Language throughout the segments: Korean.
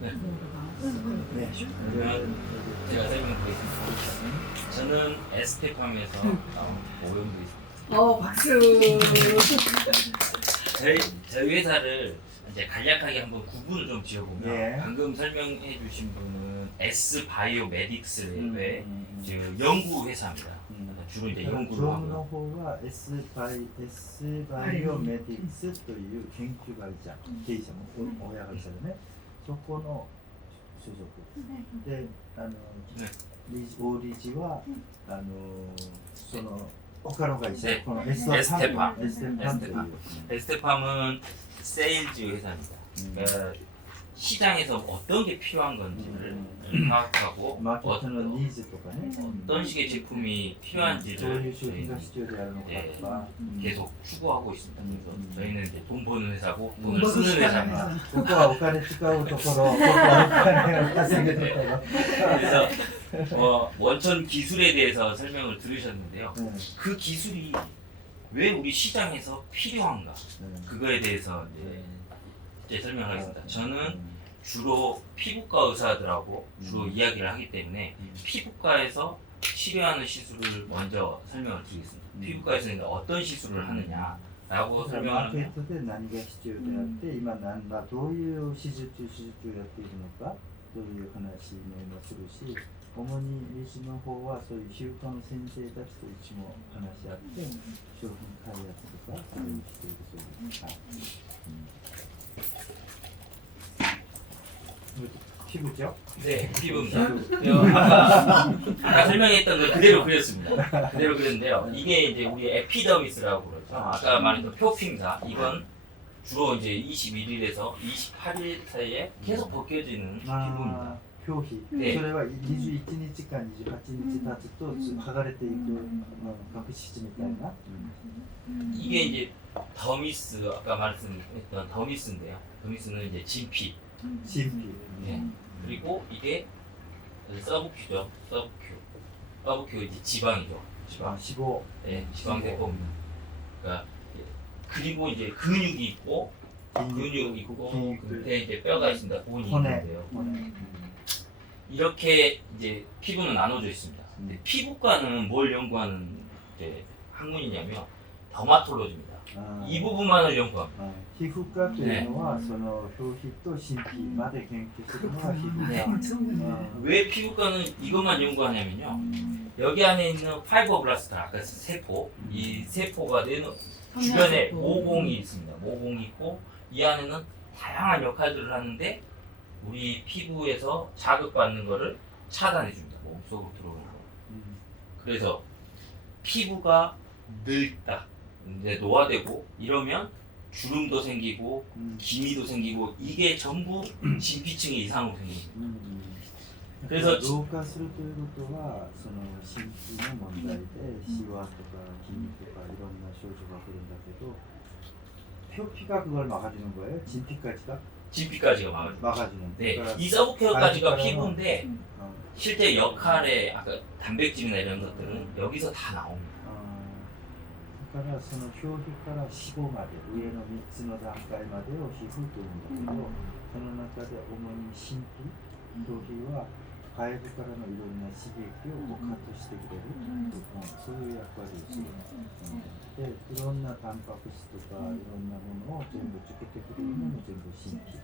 네. 네. 그러면 제가 설명드리겠습니다. 저는 에스테팜에서 나온 오영도 있습니다. 박수. 저희 회사를 이제 간략하게 한번 구분을 좀 지어보면 예. 방금 설명해 주신 분은 S 바이오메딕스의 연구 회사입니다. 주로 이제 연구를 業 하고 の方は S バイオメディクスという研究会社、経営者も親会社でね、そこの所属で、大理事はその他の会社、ねこの 에스테팜. 에스테팜 という 에스테팜은 세일즈 회사입니다. 그러니까 시장에서 어떤 게 필요한 건지를 파악하고 マーケットのニーズとかね、 어떤 식의 제품이 どう 필요한지를 いう商品が必要であるのかとか、 계속 추구하고 있습니다. 그래서 음. 저희는 이제 돈 버는 회사고 돈을 쓰는 회사입니다. ここはお金使うところ、ここはお金を稼ぐところ。 그래서 원천 기술에 대해서 설명을 들으셨는데요. うん 그 기술이 왜 우리 시장에서 필요한가? うん 그거에 대해서 이제 설명하겠습니다. 저는 주로 피부과 의사들하고 주로 이야기를 하기 때문에 피부과에서 치료하는 시술을 먼저 설명을 드리겠습니다. 피부과에서 이제 어떤 시술을 하느냐라고 マーケ 설명하면 ットで何が必要であって、今どういう手術をやっているのかという話もするし、主に医師の方はそういう皮膚科の先生たちといつも話し合って商品開発とかそれをしているそうです。はい。피부죠? 네, 피부입니다. 아까 설명했던 걸 그대로 그렸습니다. 그대로 그렸는데요. 이게 이제 우리 에피더미스라고 그러죠. 아까 말했던 표피입니다. 이건 주로 이제 21일에서 28일 사이에 계속 벗겨지는 피부입니다. 表皮、ねそれは21日か28日経つと剥がれていく角質みたいな、 이게 이제 더미스, 아까 말했던 더미스인데요. 더미스는 이제 진피. 真皮、 네. 그리고 이게 서브큐죠. 서브큐 이제 지방이죠. あ 지방. 脂肪、 네, 지방 세포입니다. 그러니까 그리고 이제 근육이 있고 근육이 있고 밑에 이제 뼈가 있습니다. 본이 骨、 있는데요. 骨、 이렇게 이제 피부는 나눠져 있습니다. 근데 피부과는 뭘 연구하는 이제 학문이냐면 더마톨로지입니다. 이 부분만을 연구합니다. 皮膚科というのは、その表皮と真皮まで研究するのが皮膚科。 왜 피부과는 이것만 연구하냐면요. 여기 안에 있는 파이버블라스트 아까 세포, 이 세포가 내는 주변에 모공이 있습니다. 모공이 있고 이 안에는 다양한 역할들을 하는데 우리 피부에서 자극받는 거를 차단해 줍니다. 몸속으로 들어오는 거. 그래서 피부가 늙다, 이제 노화되고 이러면 주름도 생기고 기미도 생기고 이게 전부 진피층의 이상으로 생깁니다. 그래서 老化するということは、その真皮の問題でシワとか筋とかいろんな症状が来るんだけど、표피가 그걸 막아주는 거예요? 진피까지가? 진피까지가 막아줍니다. 막아주는. 네, 그러니까 이 서브케어까지가 아직까지는- 피부인데 어, 실제 역할에 아까 단백질이나 이런 것들은 여기서 다 나옵니다. だからその表皮から脂肪まで上の3つの段階までを皮膚というんだけど、その中で主に真皮、表皮は外部からのいろんな刺激をこうカットしてくれる、そういう役割をする、でいろんなタンパク質とかいろんなものを全部つけてくれるのも全部真皮、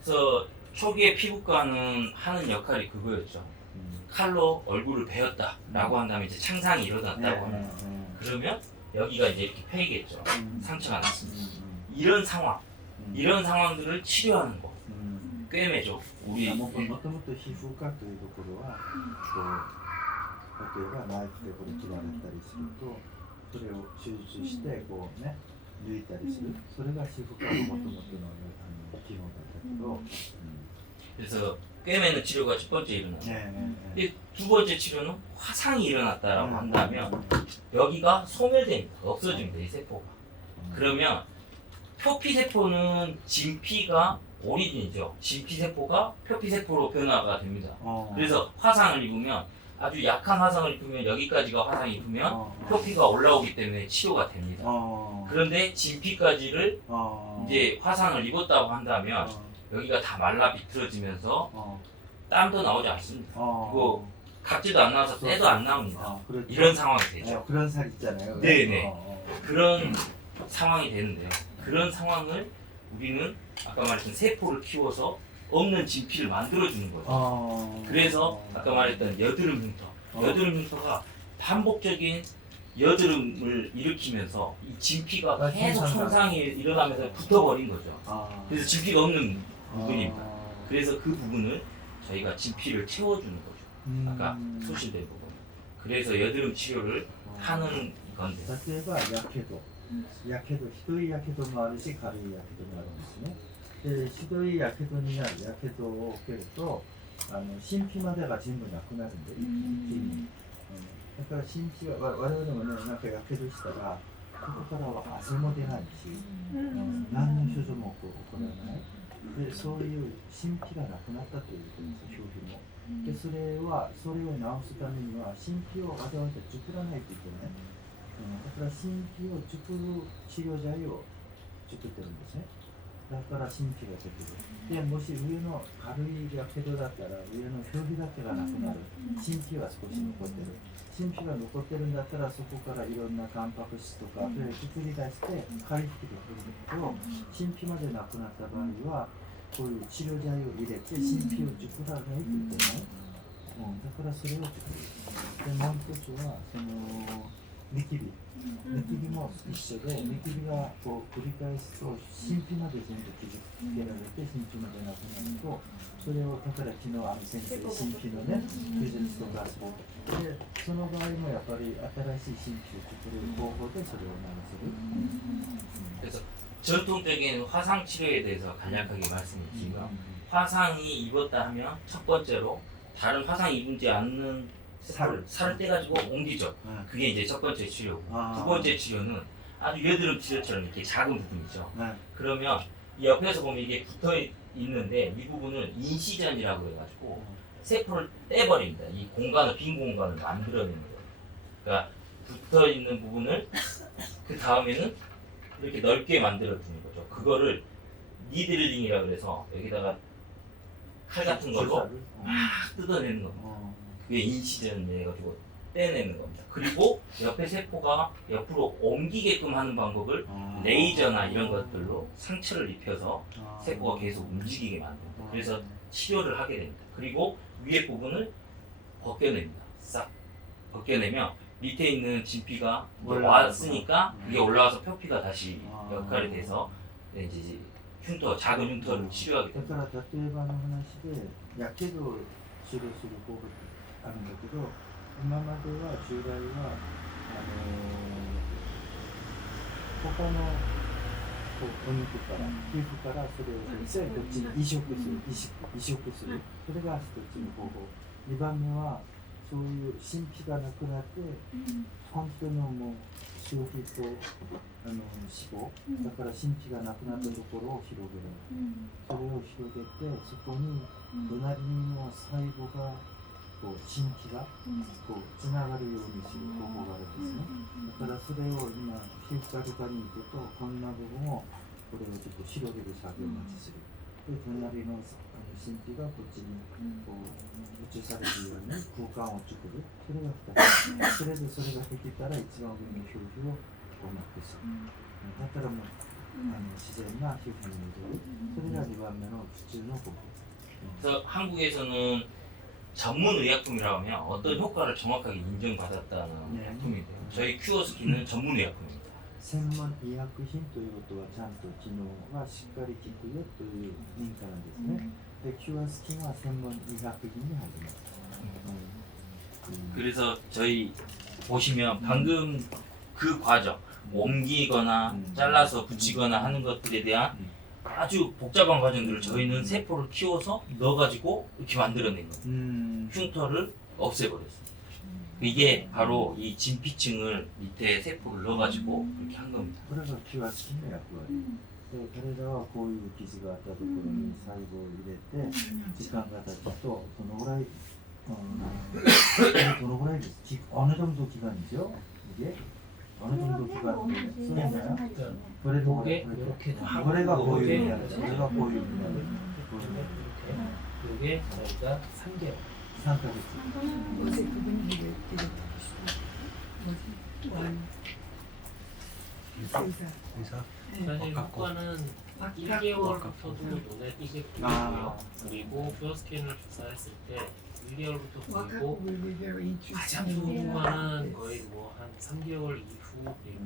그래서 초기에 피부과는 하는 역할이 그거였죠. 칼로 얼굴을 베었다라고 한 다음에 이제 창상이 일어났다고 하면 그러면 여기가 이제 이렇게 패이겠죠. 상처가 났습니다. 이런 상황, 이런 상황들을 치료하는 거 꿰매죠. 우리 もともと皮膚科というところはこう例えばナイフでこれ切られたりするとそれを手術してこうね抜いたりするそれが皮膚科のもともとの基本だったけど、 그래서 꿰매는 치료가 첫 번째 일어나고 네. 두 번째 치료는 화상이 일어났다라고 한다면 여기가 소멸됩니다. 없어집니다. 이 세포가. 그러면 표피세포는 진피가 오리진이죠. 진피세포가 표피세포로 변화가 됩니다. 그래서 화상을 입으면 아주 약한 화상을 입으면 여기까지가 화상이 입으면 표피가 올라오기 때문에 치료가 됩니다. 그런데 진피까지를 이제 화상을 입었다고 한다면 여기가 다 말라 비틀어지면서 땀도 나오지 않습니다. 그리고 각질도 안 나와서 때도 안 나옵니다. 그렇죠. 이런 상황이 되죠. 그런 살 있잖아요. 네네. 그런 상황이 되는데요. 그런 상황을 우리는 아까 말했던 세포를 키워서 없는 진피를 만들어주는 거죠. 그래서 아까 말했던 여드름 흉터. 여드름 흉터가 반복적인 여드름을 일으키면서 이 진피가 계속 손상이 일어나면서 붙어버린 거죠. 그래서 진피가 없는 부분입니다. 그래서 그 부분을 저희가 진피를 채워주는 거죠. 아까 소실된 부분. 그래서 여드름 치료를 하는 건데. 例えばやけど、ひどいやけどもあるし軽いやけどもあるんですね。でひどいやけどになるやけどを受けると真皮までが全部なくなるんで、一気に。だから真皮は我々もね、なんかやけどしたらここからは汗も出ないし、何の症状も起こらない。でそういう真皮がなくなったということです、表皮も。でそれを治すためには真皮をわざわざ作らないといけない。だから真皮を作る治療剤を作ってるんですね。だから真皮ができる。でもし上の軽いやけどだったら上の表皮だけがなくなる。真皮は少し残ってる。真皮が残ってるんだったらそこからいろんなタンパク質とかそれを作り出して回復できるんだけど、真皮までなくなった場合はこういう治療剤を入れて真皮を作らないといけない。だからそれを作る。でもう一つはそのニキビも一緒で、ニキビがこう繰り返すと真皮まで全部傷つけられて真皮までなくなると、それをだから昨日先生真皮のね手術とかする。でその場合もやっぱり新しい真皮を作る方法でそれを治せる。 그래서 전통적인 화상 치료에 대해서 간략하게 말씀드리면 화상이 입었다 하면 첫 번째로 다른 화상 입지 않는 살을 떼가지고 옮기죠. 그게 이제 첫 번째 치료고, 두 번째 치료는 아주 여드름 치료처럼 이렇게 작은 부분이죠. 그러면 이 옆에서 보면 이게 붙어 있는데 이 부분을 인시전이라고 해가지고 세포를 떼버립니다. 이 공간을, 빈 공간을 만들어내는 거예요. 그러니까 붙어 있는 부분을 그 다음에는 이렇게 넓게 만들어주는 거죠. 그거를 니드링이라고 그래서 여기다가 칼 같은 걸로 막 뜯어내는 겁니다. 그게 인시전 해가지고 떼내는 겁니다. 그리고 옆에 세포가 옆으로 옮기게끔 하는 방법을 레이저나 이런 것들로 상처를 입혀서 세포가 계속 움직이게 만듭니다. 그래서 치료를 하게 됩니다. 그리고 위에 부분을 벗겨냅니다. 싹 벗겨내면 밑에 있는 진피가 왔으니까 그게 올라와서 표피가 다시 역할이 돼서 이제 흉터, 작은 흉터를 치료하게 됩니다. だから例えばの話でやけどを治療する方法あるんだけど、今までは従来は他のお肉から皮膚からそれを実際こっちに移植する、それが一つの方法。2番目はそういう真皮がなくなって本当のもう周皮と脂肪だから真皮がなくなったところを広げる。それを広げてそこに隣の細胞がこう真皮がこうつながるようにする方法があるんですね。だからそれを今皮膚科とかに行くとこんな部分をこれをちょっと広げる作業をまずする。で隣の真皮がこっちにこう移されるように空間を作る。それが2つ。それでそれができたら一番上の表皮をこうなくす。だったらもう自然な皮膚に戻る。それが2番目の普通の方法。 그래서 한국에서는 전문 의약품이라고 하면 어떤 효과를 정확하게 인정받았다는 약품인데요. 저희 큐어스킨은 전문 의약품입니다. 専門医薬品ということはちゃんと機能がしっかり効くよという認可なんですね。で、キュアスキンは専門医薬品に入ります。 그래서 저희 보시면 방금 그 과정 옮기거나 잘라서 붙이거나 하는 것들에 대한 아주 복잡한 과정들을 저희는 세포를 키워서 넣어가지고 이렇게 만들어낸 거예요. 흉터를 없애버렸어요. 이게 바로 이 진피층을 밑에 세포를 넣어가지고 이렇게 한 겁니다. これがキュアスキンの役割。で、彼らはこういう傷があったところに細胞を入れて、時間が経つとどのぐらい、どのぐらいです。어느 정도 기간이죠? 이게 어느 정도 기간? 소리나요? 그래도 이렇게 고래가 보유냐, 고래가 보유냐. 이렇게 이게 나이가 3개월. 3ヶ月 어제 그분이 얘기했다고 싶어. 뭐지? 원. 의사. 의사? 네. 사실 가깝고. 효과는 가깝고. 1개월부터도 눈에 띄게 아. 보이고요. 그리고 뼈스캔을 주사했을 때 1개월부터 보이고 와카코 will be very 가장 interesting. 좋은 효과는 거의 뭐 한 3개월 이후 그리고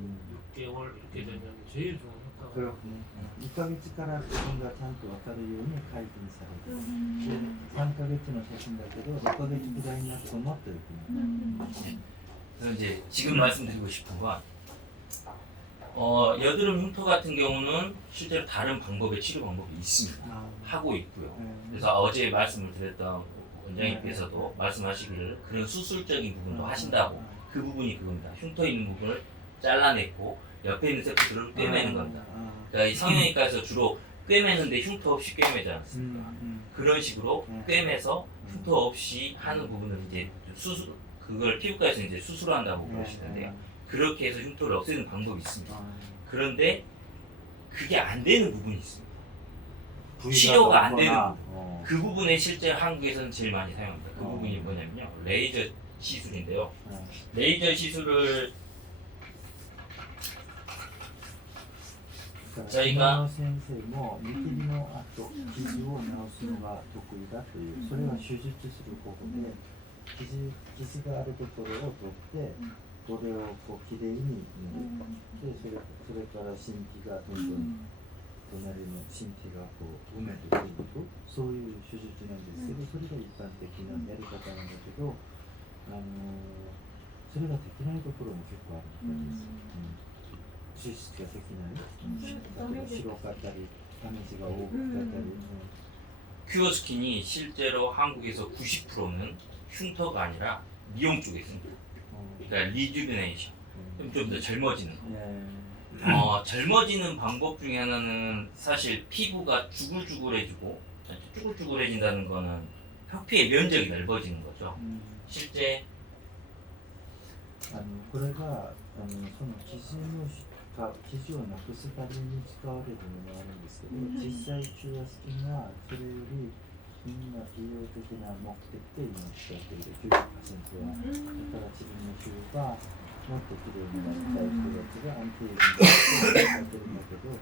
6개월 이렇게 되면 제일 좋은 효과가 그렇군요. 1ヶ月から自分がちゃんと分かるように改善される。で、3ヶ月の写真だけど、6ヶ月ぐらいになるともっと良くなる。 그래서 이제 지금 말씀드리고 싶은 건 여드름 흉터 같은 경우는 실제로 다른 방법의 치료 방법이 있습니다. 아, 하고 있고요. 네. 그래서 어제 말씀을 드렸던 원장님께서도 말씀하시기를 그런 수술적인 부분도 하신다고 그 부분이 그겁니다. 흉터 있는 부분을 잘라냈고 옆에 있는 세포들을 꿰매는 겁니다. 그러니까 이 성형외과에서 주로 꿰매는데 흉터 없이 꿰매지 않습니까? 그런 식으로 꿰매서 흉터 없이 하는 부분을 이제 수술 그걸 피부과에서 이제 수술한다고 그러시던데요. 그렇게 해서 흉터를 없애는 방법이 있습니다. 그런데 그게 안 되는 부분이 있습니다. 치료가 안 되는 부분. 그 부분에 실제 한국에서는 제일 많이 사용합니다. 그 부분이 뭐냐면요. 레이저 시술인데요. 레이저 시술을 저희가 先生も見切りの後傷を治すのが得意だというそれは手術する方法で傷があるところを取ってこれをこうきれいに塗るでそれから真皮がどんどん隣の真皮がこう埋めていくそういう手術なんですけどそれが一般的なやり方なんだけどそれができないところも結構あるみたいです。手術ができない白かったりダメージが多かったり 큐어스킨이 실제로 한국에서 90%는 흉터가 아니라 미용 쪽에 있습니다. 그러니까 리주비네이션, 좀 더 젊어지는 거. 젊어지는 방법 중에 하나는 사실 피부가 쭈글쭈글해지고 쭈글쭈글해진다는 거는 표피의 면적이 넓어지는 거죠. 실제 これがその傷をなくすために使われるものがあるんですけど実際キュアスキンはそれよりみんな美容的な目的で今使っている 90% はだから自分の皮膚がもっと綺麗になりたい人たちが安定に使ってるんだけど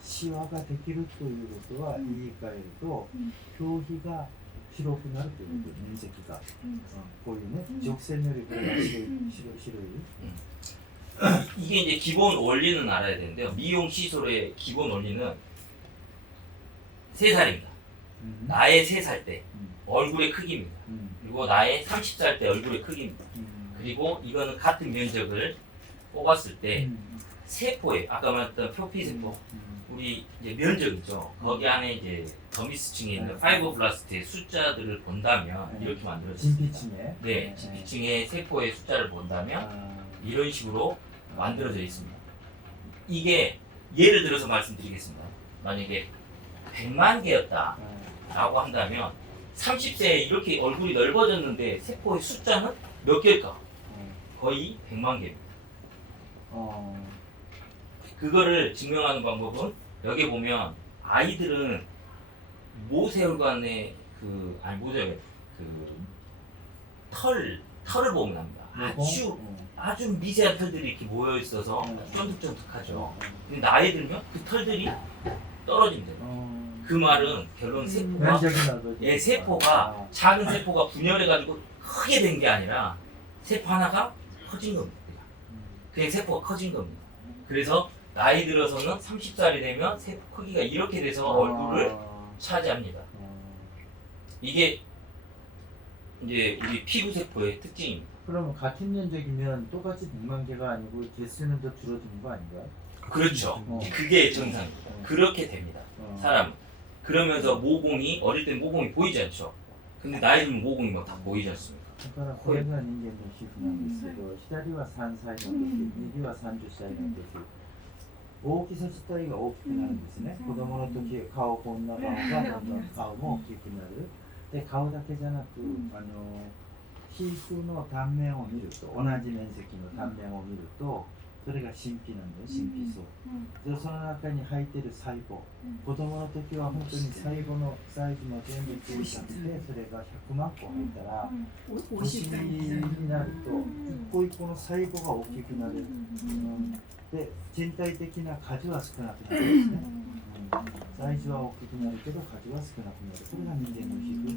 シワができるということは言い換えると表皮が広くなるということ面積が、こういうね直線よりこれが白い 이게 이제 기본 원리는 알아야 되는데요. 미용 시술의 기본 원리는 3살입니다. 나의 3살 때 얼굴의 크기입니다. 그리고 나의 30살 때 얼굴의 크기입니다. 그리고 이거는 같은 면적을 뽑았을 때 세포에 아까 말했던 표피세포 우리 이제 면적 있죠. 거기 안에 이제 더미스층에 있는 파이브블라스트의 숫자들을 본다면 이렇게 만들어집니다. 진피층에 네, 진피층의 세포의 숫자를 본다면 이런 식으로 만들어져 있습니다. 이게 예를 들어서 말씀드리겠습니다. 만약에 100만 개였다 라고 한다면 30세에 이렇게 얼굴이 넓어졌는데 세포의 숫자는 몇 개일까? 거의 100만 개입니다. 그거를 증명하는 방법은 여기 보면 아이들은 모세혈관의 털을 보면 합니다. 아주 미세한 털들이 이렇게 모여 있어서 쫀득쫀득하죠. 근데 나이 들면 그 털들이 떨어진대요. 그 말은 결론 세포가 작은 세포가 분열해가지고 크게 된 게 아니라 세포 하나가 커진 겁니다. 그냥 세포가 커진 겁니다. 그래서 나이 들어서는 30살이 되면 세포 크기가 이렇게 돼서 얼굴을 차지합니다. 이게 이제 우리 피부 세포의 특징입니다. 그러면 같은 면적이면 똑같이 100만 개가 아니고 개수는 더 줄어드는 거 아닌가요? 그렇죠. 그게 정상입니다. 그렇게 됩니다. 사람은. 그러면서 모공이 어릴 때 모공이 보이지 않죠. 근데 나이 들면 모공이 막 다 보이지 않습니까? だからこれが人間の皮膚なんですけど、左は3歳の時、右は30歳の時、大きさ自体が大きくなるんですね。子供の時顔こんな顔がどんどん顔も大きくなる。で顔だけじゃなく、皮膚の断面を見ると同じ面積の断面を見るとそれが神秘なんだよ、神秘層。で、その中に入っている細胞。子供の時は本当に細胞のサイズも全部小さくて、それが100万個入ったら、年になると、一個一個の細胞が大きくなる。で、人体的な数は少なくなるんですね。サイズは大きくなるけど、数は少なくなる。これが人間の皮膚。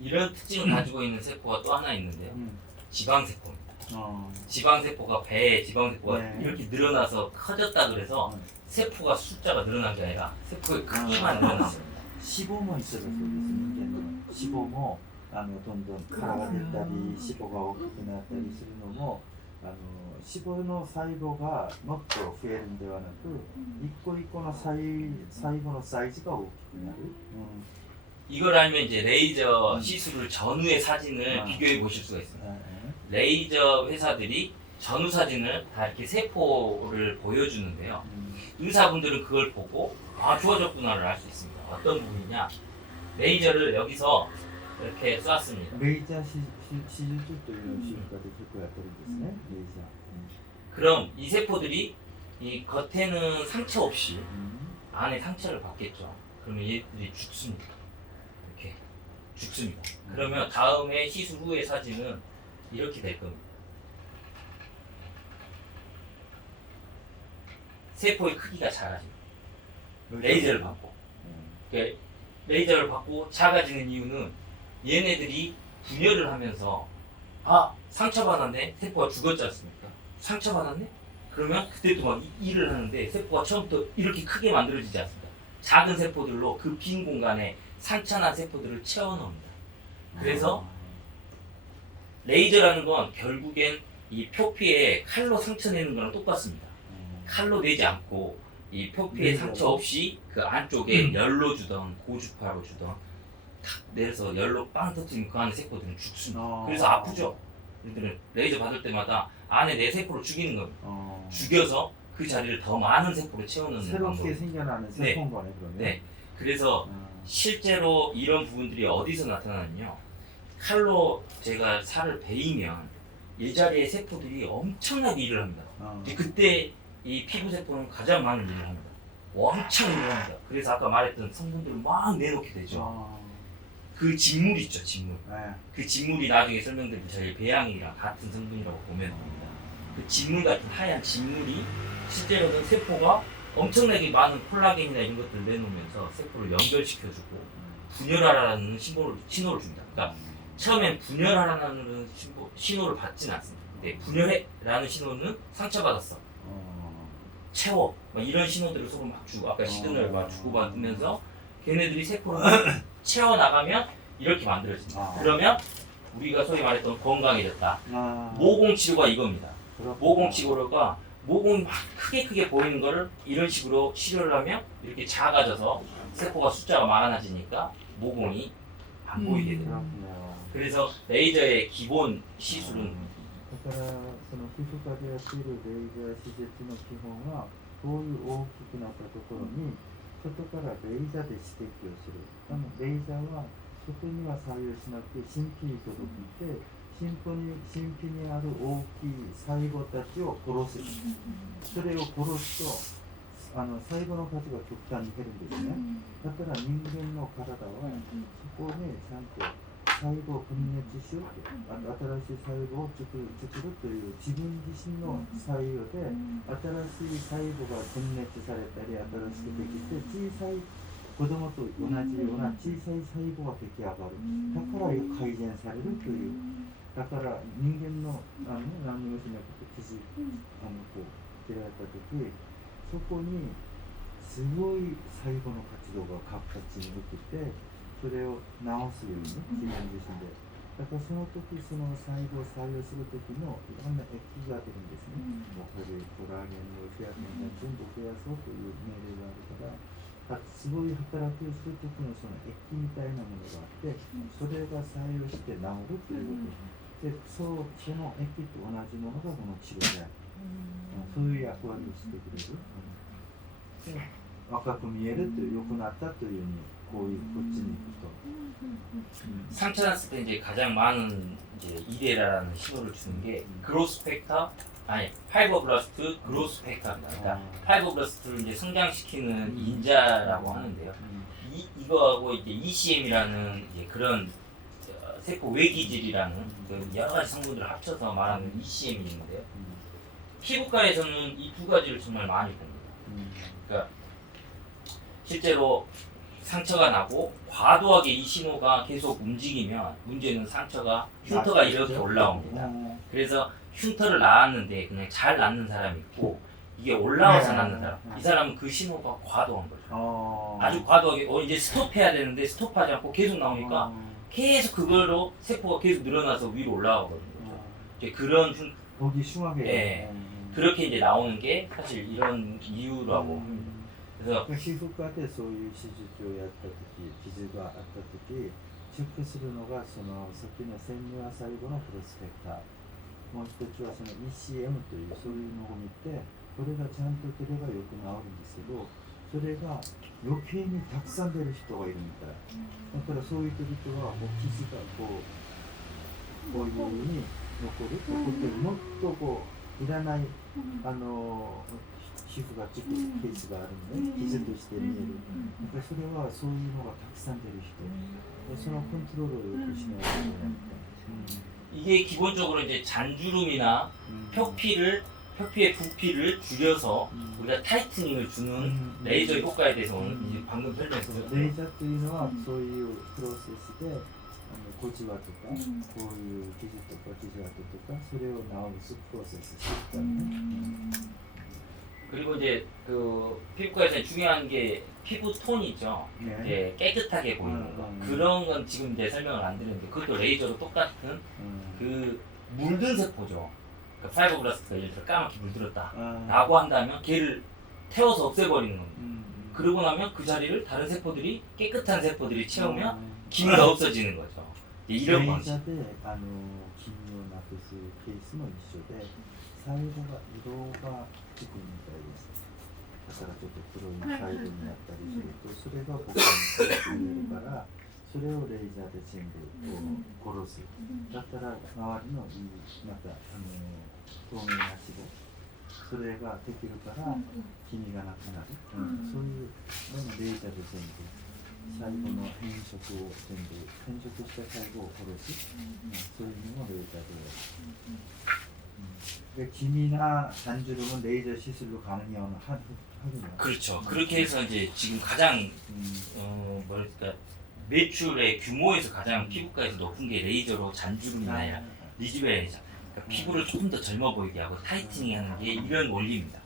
이런 특징을 가지고 있는 세포가 또 하나 있는데요. 지방세포입니다. 지방세포가 배에 지방세포가 네. 이렇게 늘어나서 커졌다 그래서 세포가 숫자가 늘어난 게 아니라 세포의 크기만 늘어났습니다. 脂肪も一緒だそうです。人間の脂肪もどんどん殻が出たり脂肪が大きくなったりするのも脂肪の細胞がもっと増えるんではなく一個一個の細胞のサイズが大きくなる。 이걸 알면 이제 레이저 시술 전후의 사진을 비교해 보실 수가 있습니다. 레이저 회사들이 전후 사진을 다 이렇게 세포를 보여주는데요. 의사분들은 그걸 보고 아 좋아졌구나를 알 수 있습니다. 어떤 부분이냐? 레이저를 여기서 이렇게 쐈습니다. レイジャー手術という手術がで結構やってるんですね。レイジャー。 그럼 이 세포들이 이 겉에는 상처 없이 안에 상처를 받겠죠. 그러면 얘들이 죽습니다. 이렇게 죽습니다. 그러면 다음에 시술 후의 사진은 이렇게 될 겁니다. 세포의 크기가 작아집니다. 레이저를 받고. 그러니까 레이저를 받고 작아지는 이유는 얘네들이 분열을 하면서 아 상처받았네 세포가 죽었지 않습니까? 상처받았네? 그러면 그때도 막 일을 하는데 세포가 처음부터 이렇게 크게 만들어지지 않습니다. 작은 세포들로 그 빈 공간에 상처난 세포들을 채워넣습니다. 그래서 레이저라는 건 결국엔 이 표피에 칼로 상처 내는 거랑 똑같습니다. 칼로 내지 않고 이 표피에 상처 없이 그 안쪽에 열로 주던 고주파로 주던 탁 내려서 열로 빵 터뜨리면 그 안에 세포들은 죽습니다. 그래서 아프죠. 얘들은 레이저 받을 때마다 안에 내 세포를 죽이는 겁니다. 죽여서 그 자리를 더 많은 세포로 채워넣는 새롭게 방법. 생겨나는 네. 세포인 거네 그러면. 네. 그래서 실제로 이런 부분들이 어디서 나타나냐면요. 칼로 제가 살을 베이면 이 자리에 세포들이 엄청나게 일을 합니다. 이제 그때 이 피부 세포는 가장 많은 일을 합니다. 엄청 일을 합니다. 그래서 아까 말했던 성분들을 막 내놓게 되죠. 그 직물 있죠, 직물. 네. 그 직물이 나중에 설명드릴 저희 배양이랑 같은 성분이라고 보면 됩니다. 그 직물 같은 하얀 직물이 실제로는 세포가 엄청나게 많은 콜라겐이나 이런 것들을 내놓으면서 세포를 연결시켜주고 분열하라는 신호를 줍니다. 그러니까 처음엔 분열하라는 신호를 받지는 않습니다. 근데 분열해라는 신호는 상처받았어. 채워. 막 이런 신호들을 서로 막 주고 아까 시그널 막 주고받으면서 걔네들이 세포를 채워나가면 이렇게 만들어집니다. 그러면 우리가 소위 말했던 건강해졌다. 모공 치료가 이겁니다. 모공 치료가 모공이 막 크게 보이는 거를 이런 식으로 치료를 하면 이렇게 작아져서 세포가 숫자가 많아지니까 모공이 안 보이게 돼요. 그래서 레이저의 기본 시술은 だからその皮膚科でやっているレイジャー手術の基本はこういう大きくなったところに外からレイジャーで指摘をする。レイジャーは外には作用しなくて神秘に届いて神秘にある大きい細胞たちを殺す。それを殺すと細胞の数が極端に減るんですね。だから人間の体はそこでちゃんと細胞を分裂しようと新しい細胞を作るという自分自身の作用で新しい細胞が分裂されたり新しくできて小さい子供と同じような小さい細胞が出来上がる。だから改善されるという。だから人間の何にもしなくて傷切られた時そこにすごい細胞の活動が活発に起きてそれを治すように自分自身で。だからその時その細胞を採用する時のいろんな液が出るんですね。やっぱりコラーゲンの増やすの全部増やそうという命令があるからすごい働きをする時のその液みたいなものがあってそれが採用して治るということでその液と同じものがこの治療である。そういう役割をしてくれる。若く見えるという良くなったというふうにこういうこっちに行くと。 상처 났을 때 이제 가장 많은 이제 이데라라는 신호를 주는 게 그로스 팩터, 아니 파이버블라스트 그로스 팩터입니다. 그러니까 아. 파이버블라스트를 이제 성장시키는 인자라고 하는데요. 이거하고 이제 ECM이라는 이제 그런 세포 외기질이라는 그 여러 가지 성분들을 합쳐서 말하는 ECM이 있는데요. 피부과에서는 이 두 가지를 정말 많이 봅니다. 그러니까 실제로 상처가 나고 과도하게 이 신호가 계속 움직이면 문제는 상처가 흉터가 이렇게 올라옵니다. 그래서 흉터를 낳았는데 그냥 잘 낳는 사람이 있고 이게 올라와서 네. 낳는 사람. 이 사람은 그 신호가 과도한 거죠. 어. 아주 과도하게 이제 스톱해야 되는데 스톱하지 않고 계속 나오니까 어. 계속 그걸로 세포가 계속 늘어나서 위로 올라가거든요. 이제 그런 보기 흉하게. 예. 그렇게 이제 나오는 게 사실 이런 이유라고 합니다. 그래서 皮膚科でそういう手術をやった時傷があった時チェックするのがそのさっきの千ミワ細胞のプロスペクターもう一つはその ECM というそういうのを見てこれがちゃんと出ればよく治るんですけどそれが余計にたくさん出る人がいるみたいだからそういう人々はもう傷がこういうふうに残る残ってもっとこういらない皮膚がつくケースがあるので傷として見えるなんかそれはそういうのがたくさん出る人そのコントロールをよくしないといけないみたい 이게 기본적으로 이제 잔주름이나 표피의 부피를 줄여서 우리가 타이트닝을 주는 레이저 효과에 대해서 오늘 이제 방금 설명했어요. レーザーというのはそういうプロセスで小じわとかこういう傷とか傷跡とかそれを治すプロセスしてたね 그리고 이제 그 피부과에서 중요한 게 피부 톤이죠. 네. 이제 깨끗하게 보이는 거. 그런 건 지금 이제 설명을 안 드렸는데 그것도 레이저로 똑같은 그 물든 세포죠. 그 파이버블라스트가 예를 들어 까맣게 물들었다. 라고 한다면 걔를 태워서 없애버리는 겁니다. 그러고 나면 그 자리를 다른 세포들이 깨끗한 세포들이 채우면 기미가 없어지는 거죠. 이제 이런 レー 방식. ザーで菌をなくすケースも一緒で細胞が色がつくみたいですだからちょっと黒い細胞になったりするとそれが他に見えるからそれをレーザーで全部こう殺すだったら周りのいいまた透明な脂肪それができるから黄身がなくなる、そういうのをレーザーで全部細胞の変色を全部変色した細胞を殺す、そういうのをレーザーで、で黄身な잔주름은 레이저 시술로 가능해요 하군요. 그렇죠. 그렇게 해서 이제 지금 가장 뭐랄까 매출의 규모에서 가장 피부과에서 높은 게 레이저로 잔주름이나 아니라 리즈베레이저. 그러니까 피부를 조금 더 젊어 보이게 하고 타이트닝하는 게 이런 원리입니다.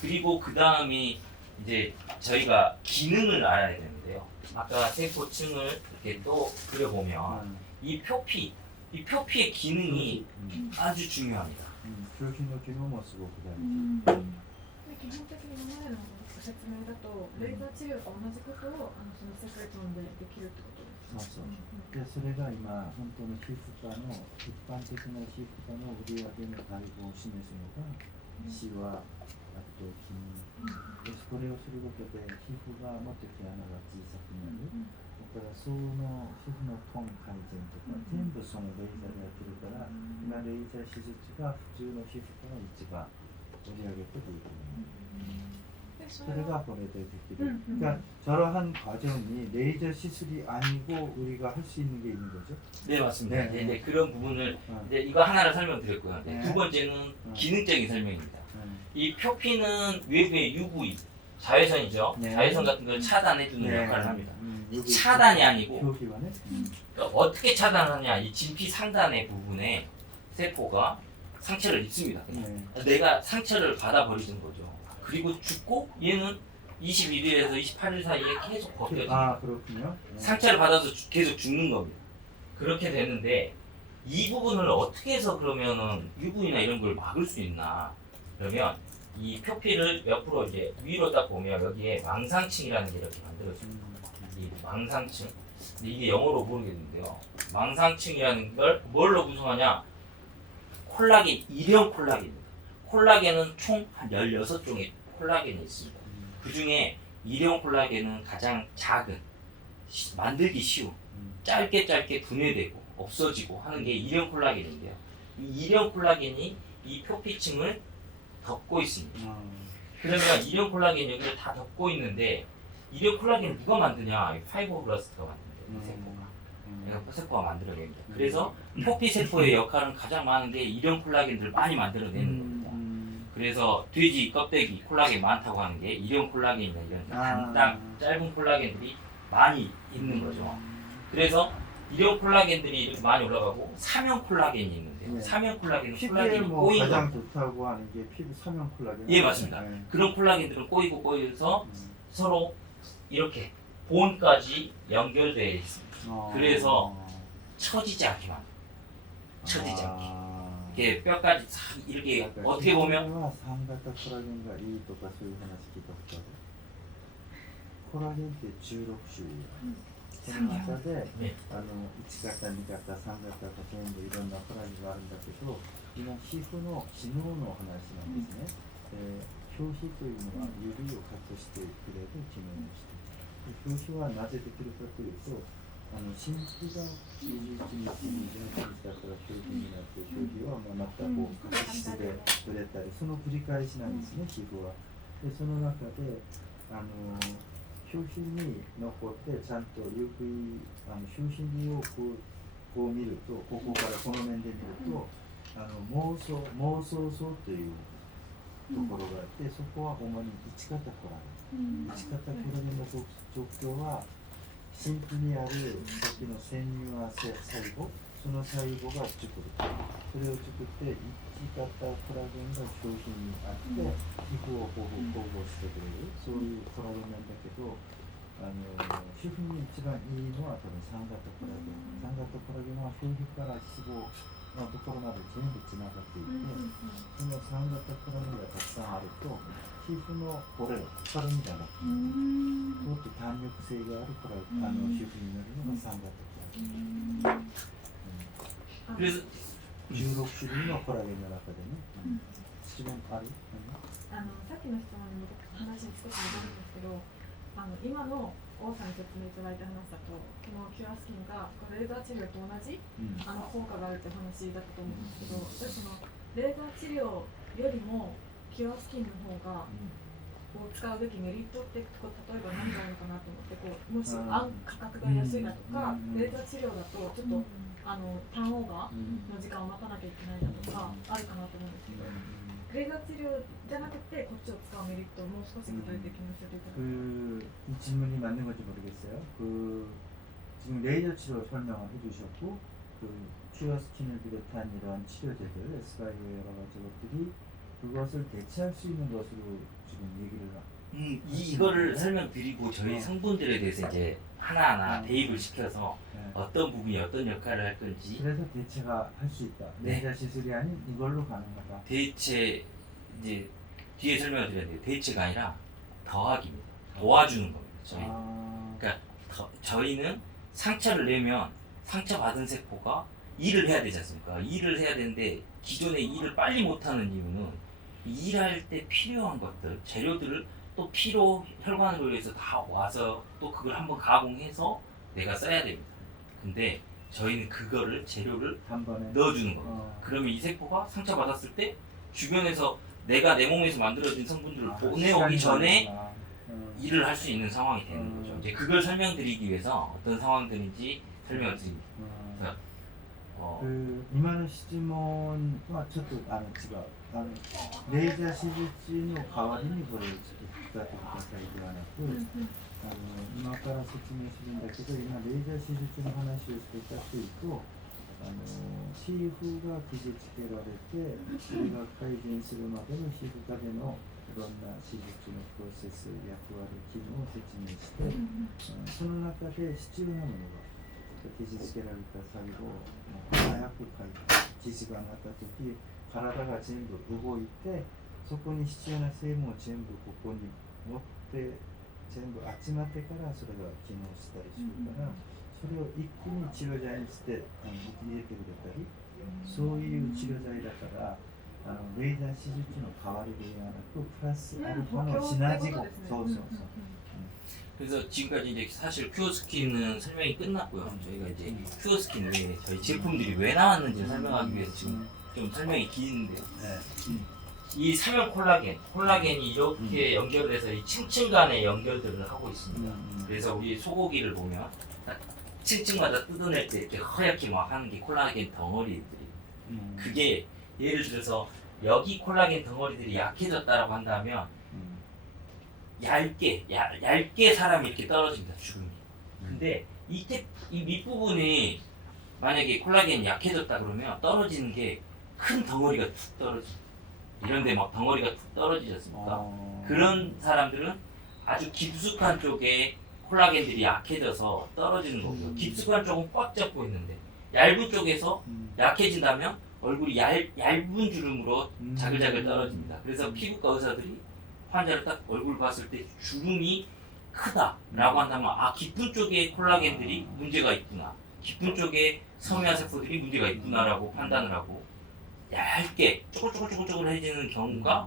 그리고 그 다음이 이제 저희가 기능을 알아야 되는데요. 아까 세포층을 이렇게 또 그려보면 이 표피의 기능이 아주 중요합니다. 表皮の機能もすごく大事。基本的に前のご説明だとレーザー治療と同じことをそのセクレトンでできるってことですか？そうそう。でそれが今本当の皮膚科の一般的な皮膚科の売り上げの大部を占めるのがシワ、あと筋。でこれをすることで皮膚がもっと毛穴が小さくなる。だからその皮膚のトーン改善とか全部そのレーザーでやってるから今レーザー手術が普通の皮膚科の一番売り上げということ。 그래가 보내도 되기를. 그러니까 저러한 과정이 레이저 시술이 아니고 우리가 할 수 있는 게 있는 거죠. 네 맞습니다. 네. 네, 그런 부분을 이제 이거 하나를 설명드렸고요. 네. 두 번째는 기능적인 설명입니다. 네. 이 표피는 외부의 UV 자외선이죠. 네. 자외선 같은 걸 차단해주는 네. 역할을 합니다. 여기 차단이 아니고 표기관에 그러니까 어떻게 차단하냐 이 진피 상단의 부분에 세포가 상처를 입습니다. 그냥. 네. 내가 상처를 받아버리는 거죠. 그리고 죽고 얘는 21일에서 28일 사이에 계속 벗겨집니다. 아 그렇군요. 네. 상처를 받아서 계속 죽는 겁니다. 그렇게 되는데 이 부분을 어떻게 해서 그러면은 UV나 이런 걸 막을 수 있나? 그러면 이 표피를 옆으로 이제 위로 딱 보면 여기에 망상층이라는 게 이렇게 만들어집니다. 이 망상층. 근데 이게 영어로 모르겠는데요. 망상층이라는 걸 뭘로 구성하냐? 콜라겐, 일형 콜라겐입니다. 콜라겐은 총 한 16종의 콜라겐이 있습니다. 그 중에 일형 콜라겐은 가장 작은, 만들기 쉬운, 짧게 분해되고 없어지고 하는 게 일형 콜라겐인데요. 이 일형 콜라겐이 이 표피층을 덮고 있습니다. 음. 그러면 이온 콜라겐 여기를 다 덮고 있는데 이온 콜라겐을 누가 만드냐? 이 파이브로블라스트가 만든대요. 이 세포가. 그러니까 세포가 만들어냅니다. 그래서 표피 세포의 역할은 가장 많은 게 이온 콜라겐들을 많이 만들어내는 겁니다. 그래서 돼지 껍데기 콜라겐 많다고 하는 게 이온 콜라겐이나 이런 단단 짧은 콜라겐들이 많이 있는 거죠. 그래서 이온 콜라겐들이 이렇게 많이 올라가고 사면 콜라겐이 있는데요. 네. 사면 콜라겐은 피부에 콜라겐이 뭐 꼬이고 가장 좋다고 하는 게 피부 사면 콜라겐. 예, 맞습니다. 네. 그런 콜라겐들은 꼬이고 꼬여서 음. 서로 이렇게 본까지 연결되어 있습니다. 그래서 처지지 않기만 처지지 않게 이렇게 뼈까지 싹 이렇게 어떻게 보면 は酸型コラゲンがいいとかそういう話聞いたことある。コラゲンって16種類ある。その中で、ね1型、2型、3型と全部いろんなコラゲンがあるんだけど、今皮膚の機能の話なんですね。表皮というのは指をカットしてくれる機能をしている。表皮はなぜできるかというと、新規が21日、28日だから表皮になって、表皮はまたこう角質で取れたり、その繰り返しなんですね、皮膚は。で、その中で、表皮に残ってちゃんとゆっくり表皮をこう見ると、ここからこの面で見ると、妄想層というところがあって、そこは主に1型コラゲン。1型コラゲンの特徴は、新規にあるさっきの潜入細胞、その細胞が作る。それを作って1型コラゲンが表皮にあって、皮膚を保護してくれる、そういうコラゲンなんだけど、皮膚に一番いいのは多分3型コラゲン。3型コラゲンは表皮から脂肪のところまで全部つながっていて、その3型コラゲンがたくさんあると、皮膚のこれをたるみたいな、もっと弾力性があるから皮膚になるのが3型コラゲン。 그래서 16種類のコラゲンの中でね、一番ある。さっきの質問に話に少し戻るんですけど、今の王さんに説明いただいた話だと、このキュアスキンがこのレーザー治療と同じ、効果があるって話だったと思うんですけど、そのレーザー治療よりもキュアスキンの方がを使うべきメリットって例えば何があるのかなと思ってもし価格が安いだとか、レーザー治療だとちょっとターンオーバーの時間を待たなきゃいけないだとかあるかなと思うんですけど、レーザー治療じゃなくてこっちを使うメリットをもう少し具体的に教えていただけますか。이 질문이 맞는 건지 모르겠어요. 지금 레이저 치료 설명을 해주셨고, 큐어 스킨을 비롯한 이런 치료제들, 에스바이오 여러 가지 것들이 그것을 대체할 수 있는 것으로 지금 얘기를 이거를 설명드리고 저희 성분들에 대해서 이제 하나하나 대입을 시켜서 네. 어떤 부분이 어떤 역할을 할 건지 그래서 대체가 할 수 있다. 네. 레이저 시술이 아닌 이걸로 가능하다. 대체 이제 뒤에 설명을 드렸는데 대체가 아니라 더하기입니다. 도와주는 겁니다. 저희. 그러니까 저희는 상처를 내면 상처받은 세포가 일을 해야 되지 않습니까? 일을 해야 되는데 기존에 일을 빨리 못하는 이유는 일할 때 필요한 것들, 재료들을 또 피로 혈관으로 해서 다 와서 또 그걸 한번 가공해서 내가 써야 됩니다. 근데 저희는 그거를 재료를 단번에 넣어주는 겁니다. 그러면 이 세포가 상처받았을 때 주변에서 내가 내 몸에서 만들어진 성분들을 보내오기 전에 일을 할 수 있는 상황이 되는 거죠. 이제 그걸 설명드리기 위해서 어떤 상황들인지 설명을 드립니다.今の質問はちょっと違う。レーザー手術の代わりにこれを使ってくださいではなく、今から説明するんだけど、今レーザー手術の話をしていたというと、皮膚が傷つけられて、それが改善するまでの皮膚科でのいろんな手術のプロセス、役割、機能を説明して、その中で必要なものが傷つけられた細胞を早く回復、傷がなった時、体が全部動いて、そこに必要な成分を全部ここに持って全部集まってからそれが機能したりするから、それを一気に治療剤にして入れてくれたり、そういう治療剤だからレーザー手術の代わりではなくプラスアルファのシナジー。そうそうそう。 그래서 지금까지 이제 사실 큐어스킨은 설명이 끝났고요. 저희가 이제 큐어스킨 외에 저희 제품들이 왜 나왔는지 설명하기 위해서 지금 좀 설명이 긴데요. 네. 이 삼열 콜라겐이 이렇게 연결돼서 이 층층 간의 연결들을 하고 있습니다. 그래서 우리 소고기를 보면 층층마다 뜯어낼 때 이렇게 허옇게 막 하는 게 콜라겐 덩어리들이. 그게 예를 들어서 여기 콜라겐 덩어리들이 약해졌다라고 한다면 얇게 사람이 이렇게 떨어집니다. 주름이. 근데 이 밑부분이 만약에 콜라겐이 약해졌다 그러면 떨어지는 게 큰 덩어리가 툭 떨어지. 이런데 막 덩어리가 툭 떨어지지 않습니까? 그런 사람들은 아주 깊숙한 쪽에 콜라겐들이 약해져서 떨어지는 거고요. 깊숙한 쪽은 꽉 잡고 있는데 얇은 쪽에서 약해진다면 얼굴이 얇은 주름으로 자글자글 떨어집니다. 그래서 피부과 의사들이 환자를 딱 얼굴 봤을 때 주름이 크다라고 한다면 아 깊은 쪽에 콜라겐들이 문제가 있구나. 깊은 쪽에 섬유화 세포들이 문제가 있구나라고 판단을 하고 얇게 쪼글쪼글해지는 경우가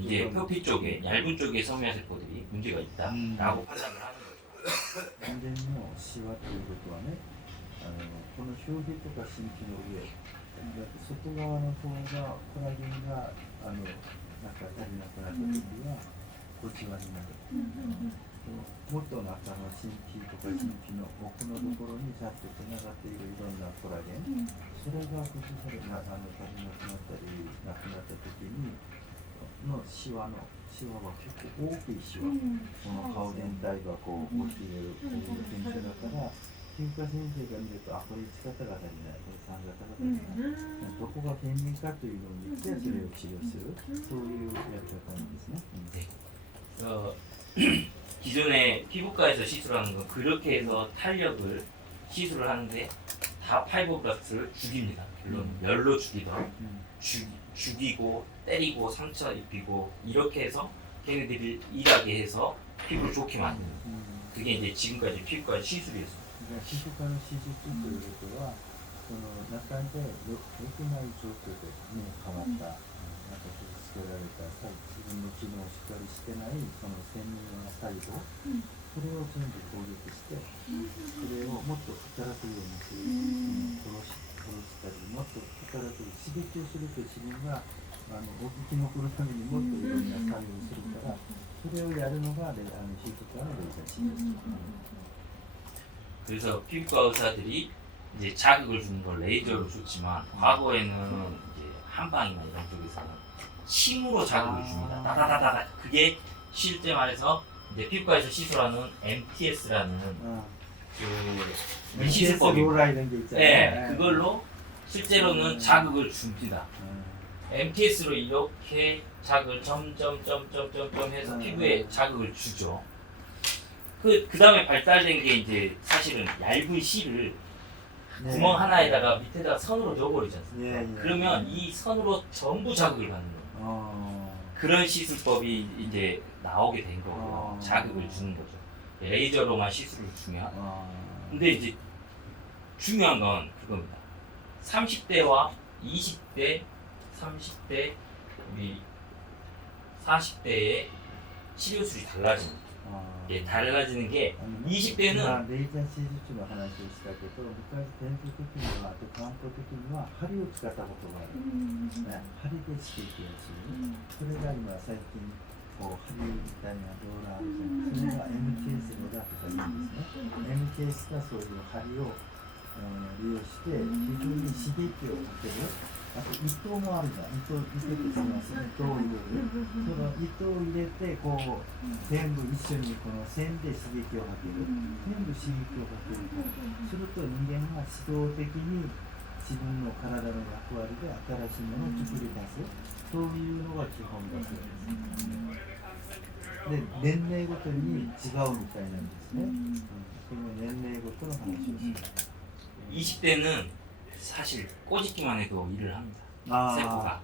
이제 표피 쪽에 얇은 쪽에 섬유화 세포들이 문제가 있다라고 판단을 하는 거죠. 人間のシワということはね、この表皮とか真皮の上、だって外側の方がコラゲンがなんか足りなくなった時はこっち側になる。もっと中の真皮とか真皮の奥のところにちゃんとつながっているいろんなコラゲン、それが崩され足りなくなったりなくなった時にのシワは結構大きいシワ、この顔全体がこう起きているこういう現象だから皮膚科先生が見るとあこれ1型が足りないこれ3型が足りない、どこが原因かというのを見てそれを治療する、そういうやり方なんですね。 기존에 피부과에서 시술하는 건 그렇게 해서 탄력을 시술을 하는데 다 파이버블라스트를 죽입니다. 결론은 열로 죽이던 죽이고 때리고 상처 입히고 이렇게 해서 걔네들이 일하게 해서 피부를 좋게 만드는 그게 이제 지금까지 피부과 시술이었어요. 皮膚科の手術ということはその中で良くない状況でに変わったなんか傷つけられた自分の機能をしっかりしてないその専用な細胞、それを全部攻撃してそれをもっと働くようにする、殺したりもっと働く刺激をすると自分がお聞き残るためにもっといろんな作業をするからそれをやるのが皮膚科のレーザー治療です。 그래서 피부과 의사들이 이제 자극을 주는 걸 레이저로 줬지만 과거에는 이제 한방이나 이런 쪽에서는 침으로 자극을 줍니다. 다다다다. 그게 실제 말해서 이제 피부과에서 시술하는 MTS라는 그 시술법입니다. 네, 그걸로 실제로는 자극을 줍니다. MTS로 이렇게 자극을 점점점점점 해서 피부에 자극을 주죠. 그 다음에 발달된 게 이제 사실은 얇은 실을 구멍 하나에다가 밑에다가 선으로 넣어버리지 않습니까? 그러면 이 선으로 전부 자극을 받는 거예요. 그런 시술법이 이제 나오게 된 거고요. 자극을 주는 거죠. 레이저로만 시술을 주면. 근데 이제 중요한 건 그겁니다. 30대와 20대, 30대, 우리 40대의 치료술이 달라집니다. 예, 달라지는 게 20대는 レーザー手術の話をしたけど昔伝統的にはあと漢方的には針を使ったことがある、針で刺激をする、それが今最近こう針みたいなローラーあるじゃないですか、それが MTS ローラーとか言うんですね。 MTS がそういう針を利用して非常に刺激をかける。あと糸もあるじゃん、糸って言ってますね、糸を入れる、その糸を入れてこう全部一緒にこの線で刺激をかける、全部刺激をかけるすると人間が自動的に自分の体の役割で新しいものを作り出す、そういうのが基本だそうです。で、年齢ごとに違うみたいなんですね。その年齢ごとの話をする。 20대는 사실 꼬집기만 해도 일을 합니다. 아, 세포가.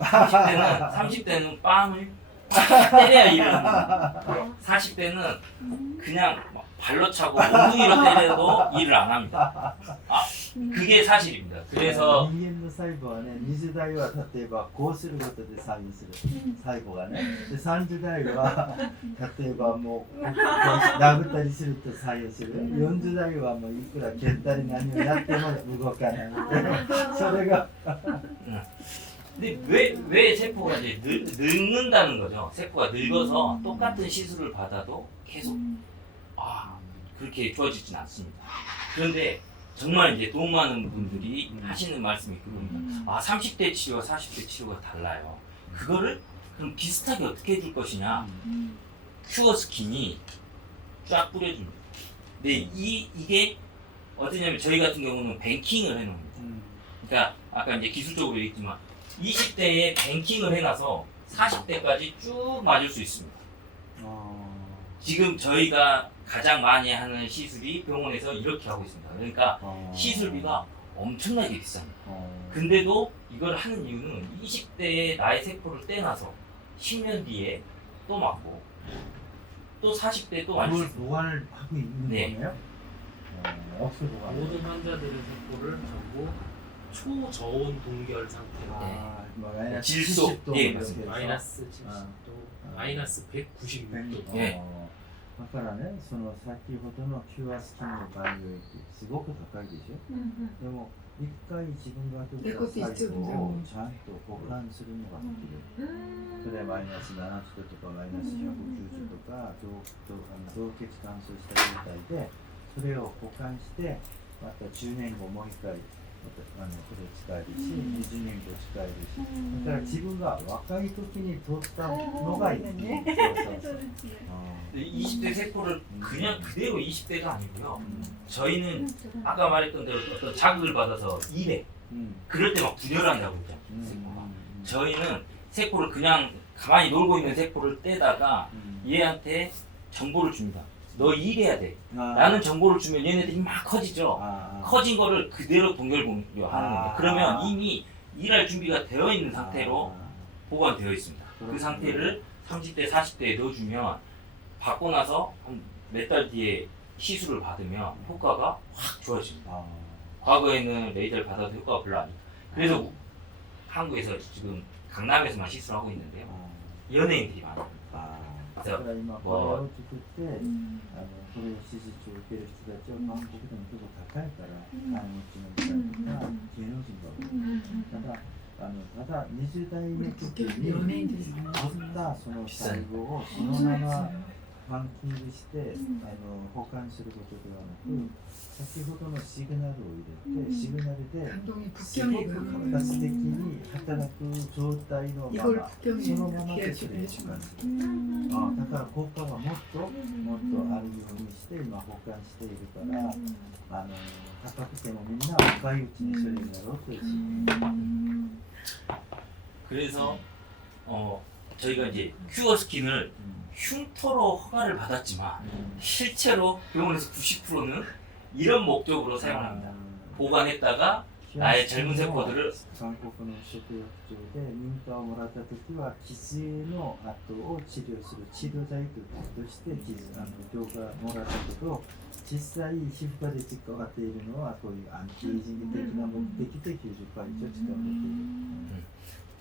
아. 30대는 빵을 때려야 일을 합니다. 40대는 그냥 막 발로 차고 몽둥이로 때려도 일을 안 합니다. 그게 사실입니다. 그래서 人間の細胞はね、20代は例えばこうすることで作用する細胞がね、で30代は例えばもうこう殴ったりすると作用する、40代はもういくら蹴ったり何をやっても動かないそれが 근데 왜 세포가 이제 늙는다는 거죠. 세포가 늙어서 똑같은 시술을 받아도 계속 그렇게 좋아지진 않습니다. 그런데 정말 이제 돈 많은 분들이 하시는 말씀이 그겁니다. 30대 치료와 40대 치료가 달라요. 그거를 그럼 비슷하게 어떻게 해줄 것이냐? 큐어 스킨이 쫙 뿌려줍니다. 근데 이게 어떠냐면 저희 같은 경우는 뱅킹을 해놓습니다. 그러니까 아까 이제 기술적으로 얘기했지만 20대에 뱅킹을 해놔서 40대까지 쭉 맞을 수 있습니다. 지금 저희가 가장 많이 하는 시술이 병원에서 이렇게 하고 있습니다. 그러니까 시술비가 엄청나게 비쌉니다. 근데도 이걸 하는 이유는 20대에 나의 세포를 떼놔서 10년 뒤에 또 맞고 또 40대에 또 맞을 수 그걸 있습니다. 보관을 하고 있는 네. 거네요? 어떻게 보관? 모든 환자들의 세포를 전부 초저온 동결 상태로 뭐 마이너스 질소. 70도 예, 이렇게 맞습니다. 해서. 마이너스 70도, 아. 마이너스 196도. 예. だからね、その先ほどのキュアスキンのバリオ液すごく高いでしょ。でも一回自分が取った細胞をちゃんと保管するのができる。それマイナス70度とかマイナス190とか同血乾燥した状態でそれを保管してまた10年後もう一回これ使えるし、20年後使えるし、だから自分が若い時に取ったのがいい。そうそうそう。 20대 세포를 그냥 그대로 20대가 아니고요. 저희는 아까 말했던 대로 어떤 자극을 받아서 200 그럴 때 막 분열한다고 했죠. 세포가. 저희는 세포를 그냥 가만히 놀고 있는 세포를 떼다가 얘한테 정보를 줍니다. 너 일해야 돼. 라는 정보를 주면 얘네들이 막 커지죠. 커진 거를 그대로 동결공유하는 겁니다. 그러면 이미 일할 준비가 되어 있는 상태로 보관되어 있습니다. 그 상태를 30대, 40대에 넣어주면 받고 나서 한 몇 달 뒤에 시술을 받으면 효과가 확 좋아집니다. 과거에는 레이저를 받아도 효과가 별로 안 좋아요. 그래서 한국에서 지금 강남에서만 시술하고 있는데요. 연예인들이 많아요. だから今これを作って、これを手術を受ける人たちは韓国でも結構高いから、介護士の人とか芸能人が多い。ただ20代の時に取ったその細胞をそのままパンキングして保管することではなく、先ほどのシグナルを入れて、シグナルですごく爆発的に働く状態のままそのままでそれを保管する。だから効果はもっとあるようにして今保管しているから高くてもみんな若いうちにそれをやろうという。 그래서 저희가 이제 큐어 스킨을 흉터로 허가를 받았지만 실제로 병원에서 90%는 이런 목적으로 사용합니다. 보관했다가 나의 젊은 세포들을 韓国の食薬庁で認可をもらったときは傷の跡を治療する治療剤として許可をもらったけど実際皮膚科で使われているのはこういうアンチエイジング的な目的で90%以上使われている。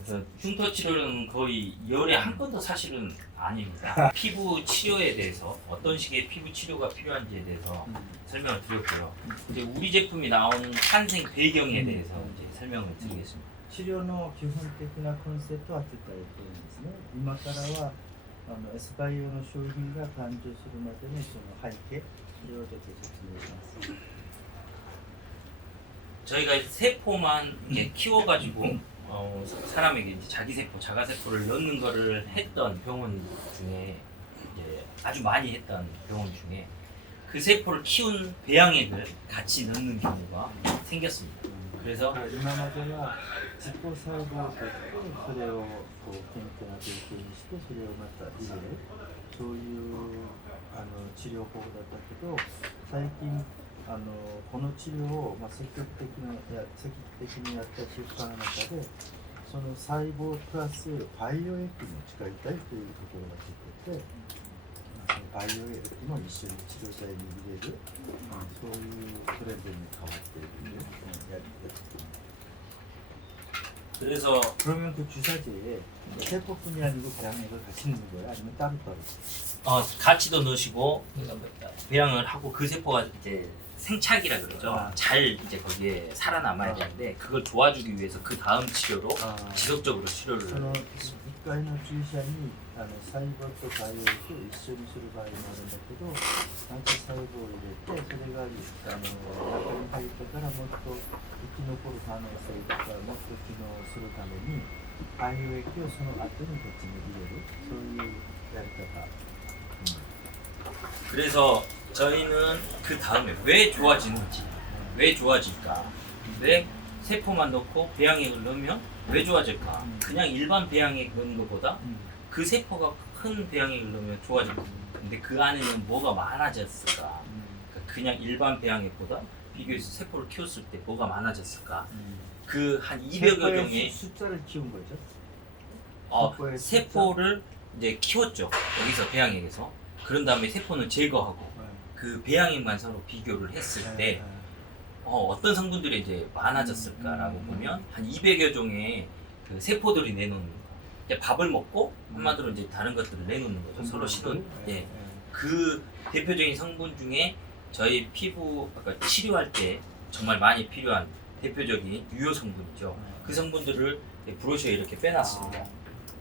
그래서 흉터 치료는 거의 열에 한 건도 사실은 아닙니다. 피부 치료에 대해서 어떤 식의 피부 치료가 필요한지에 대해서 설명을 드렸고요. 이제 우리 제품이 나온 탄생 배경에 대해서 이제 설명을 드리겠습니다. 治療の基本的なコンセプトはちょっと言ってるんですね。今からはエスパイオの商品が誕生するまでのその背景、それをちょっと説明します。 저희가 세포만 이렇게 키워가지고 사람에게 이제 자기 세포, 자가 세포를 넣는 거를 했던 병원 중에 이제 아주 많이 했던 병원 중에 그 세포를 키운 배양액을 같이 넣는 경우가 생겼습니다. 그래서 今までは自己細胞としてそれをこう健康な状況にしてそれをまた入れるそういう治療法だったけど最近この治療を積極的にやった習慣の中でその細胞プラスバイオ液も使いたいというところが出ててそのバイオ液も一緒に治療剤に入れるそういうトレンドに変わっているんです。 그래서 그러면 그 주사제에 세포뿐이 아니고 배양액을 같이 넣는 거예요? 아니면 따로따로? 같이도 넣으시고 배양을 하고 그 세포가 이제 생착이라 그러죠. 아. 잘 이제 거기에 살아남아야 되는데 그걸 도와주기 위해서 그 다음 치료로 지속적으로 치료를 その1回の注射に細胞と培養と一緒にする場合もあるんだけど、なんか細胞を入れて、それが中に入ったからもっと生き残る可能性とか、もっと機能するために、培養液をその後にこっちに入れる、そういうやり方。 그래서 저희는 그 다음에 왜 좋아지는지, 왜 좋아질까, 왜 세포만 넣고 배양액을 넣으면 왜 좋아질까? 그냥 일반 배양액 넣는 것보다 그 세포가 큰 배양액을 넣으면 좋아질 거예요. 근데 그 안에는 뭐가 많아졌을까? 그러니까 그냥 일반 배양액보다 비교해서 세포를 키웠을 때 뭐가 많아졌을까? 그 한 200여 종의 숫자를 키운 거죠? 세포의 세포를 이제 키웠죠. 여기서 배양액에서. 그런 다음에 세포는 제거하고 그 배양액만 서로 비교를 했을 때 어떤 성분들이 이제 많아졌을까라고 보면 한 200여 종의 그 세포들이 내놓는 거. 이제 밥을 먹고 한마디로 이제 다른 것들을 내놓는 거죠. 서로 신혼. 예. 그 대표적인 성분 중에 저희 피부 아까 치료할 때 정말 많이 필요한 대표적인 유효 성분이죠. 그 성분들을 브로셔에 이렇게 빼놨습니다.